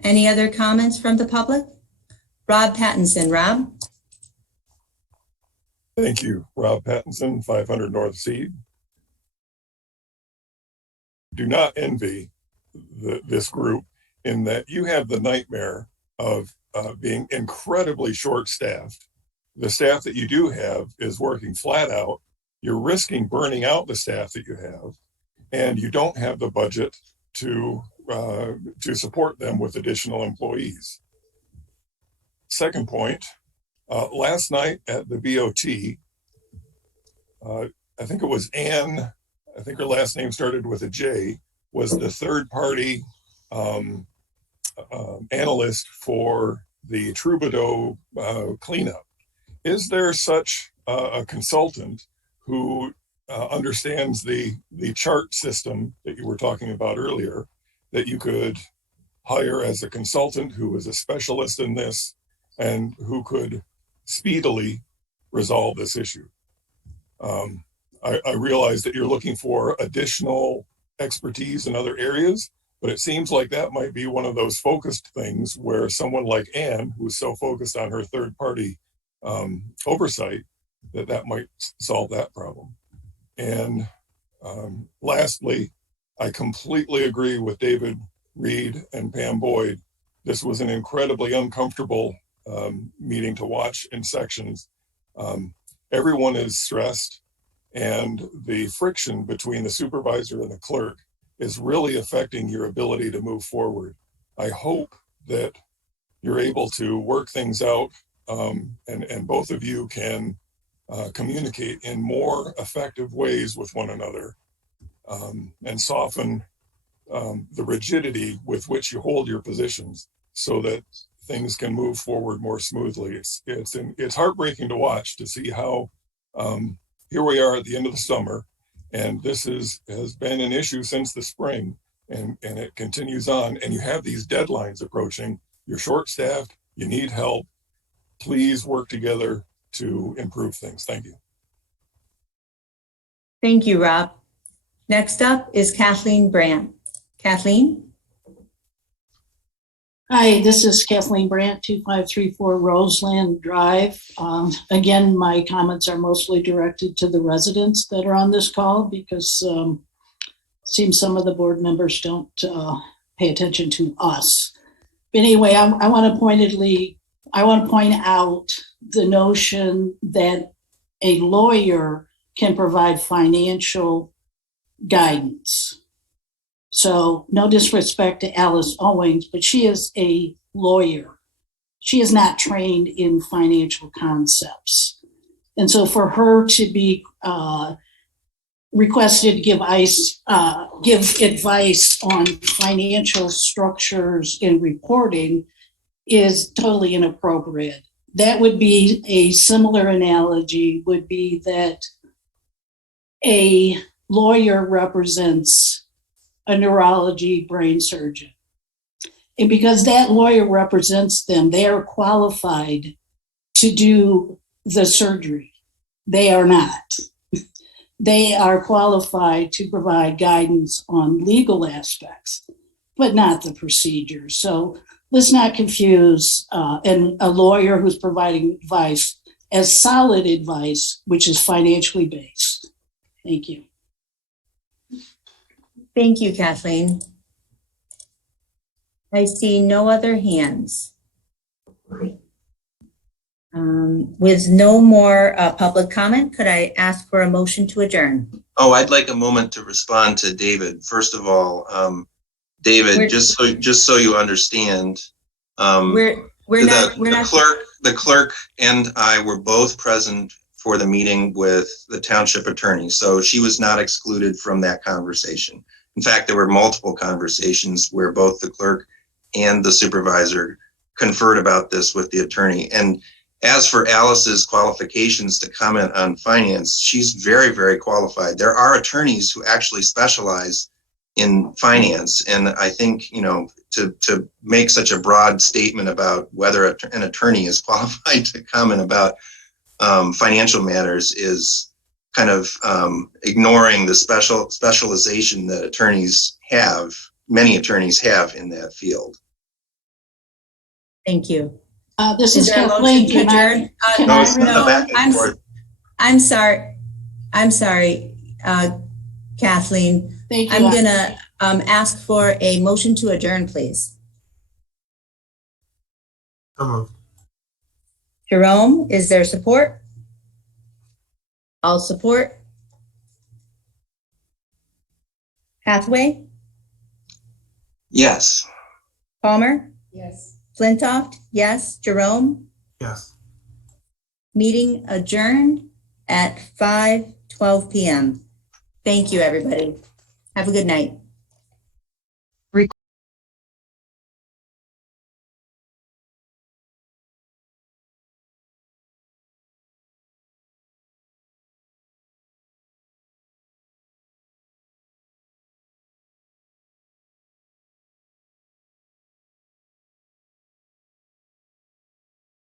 Any other comments from the public? Rob Pattinson. Rob? Thank you. Rob Pattinson, 500 North Seed. Do not envy this group in that you have the nightmare of being incredibly short-staffed. The staff that you do have is working flat out. You're risking burning out the staff that you have, and you don't have the budget to support them with additional employees. Second point, last night at the BOT, I think it was Ann, I think her last name started with a J, was the third-party analyst for the Troubadour cleanup. Is there such a consultant who understands the chart system that you were talking about earlier, that you could hire as a consultant who is a specialist in this and who could speedily resolve this issue? I realize that you're looking for additional expertise in other areas, but it seems like that might be one of those focused things where someone like Ann, who's so focused on her third-party oversight, that might solve that problem. And lastly, I completely agree with David Reed and Pam Boyd. This was an incredibly uncomfortable meeting to watch in sections. Everyone is stressed, and the friction between the supervisor and the clerk is really affecting your ability to move forward. I hope that you're able to work things out and both of you can communicate in more effective ways with one another and soften the rigidity with which you hold your positions so that things can move forward more smoothly. It's heartbreaking to watch, to see how here we are at the end of the summer, and this has been an issue since the spring, and it continues on, and you have these deadlines approaching. You're short-staffed, you need help. Please work together to improve things. Thank you. Thank you, Rob. Next up is Kathleen Brandt. Kathleen? Hi, this is Kathleen Brandt, 2534 Roseland Drive. Again, my comments are mostly directed to the residents that are on this call because it seems some of the board members don't pay attention to us. But anyway, I want to pointedly I want to point out the notion that a lawyer can provide financial guidance. So no disrespect to Alice Owings, but she is a lawyer. She is not trained in financial concepts. And so for her to be requested to give advice on financial structures and reporting is totally inappropriate. That would be a similar analogy, would be that a lawyer represents a neurology brain surgeon. And because that lawyer represents them, they are qualified to do the surgery. They are not. They are qualified to provide guidance on legal aspects, but not the procedure. So let's not confuse a lawyer who's providing advice as solid advice, which is financially based. Thank you. Thank you, Kathleen. I see no other hands. With no more public comment, could I ask for a motion to adjourn? Oh, I'd like a moment to respond to David. First of all, David, just so you understand, We're not. the clerk and I were both present for the meeting with the township attorney, so she was not excluded from that conversation. In fact, there were multiple conversations where both the clerk and the supervisor conferred about this with the attorney. And as for Alice's qualifications to comment on finance, she's very, very qualified. There are attorneys who actually specialize in finance. And I think, you know, to make such a broad statement about whether an attorney is qualified to comment about financial matters is kind of ignoring the specialization that many attorneys have in that field. Thank you. This is there a Kathleen. motion to adjourn? I'm sorry. I'm sorry, Kathleen. Thank you. I'm gonna ask for a motion to adjourn, please. So moved. Jerome, is there support? I'll support. Hathaway? Yes. Palmer? Yes. Flintoff? Yes. Jerome? Yes. Meeting adjourned at 5:12 p.m. Thank you, everybody. Have a good night.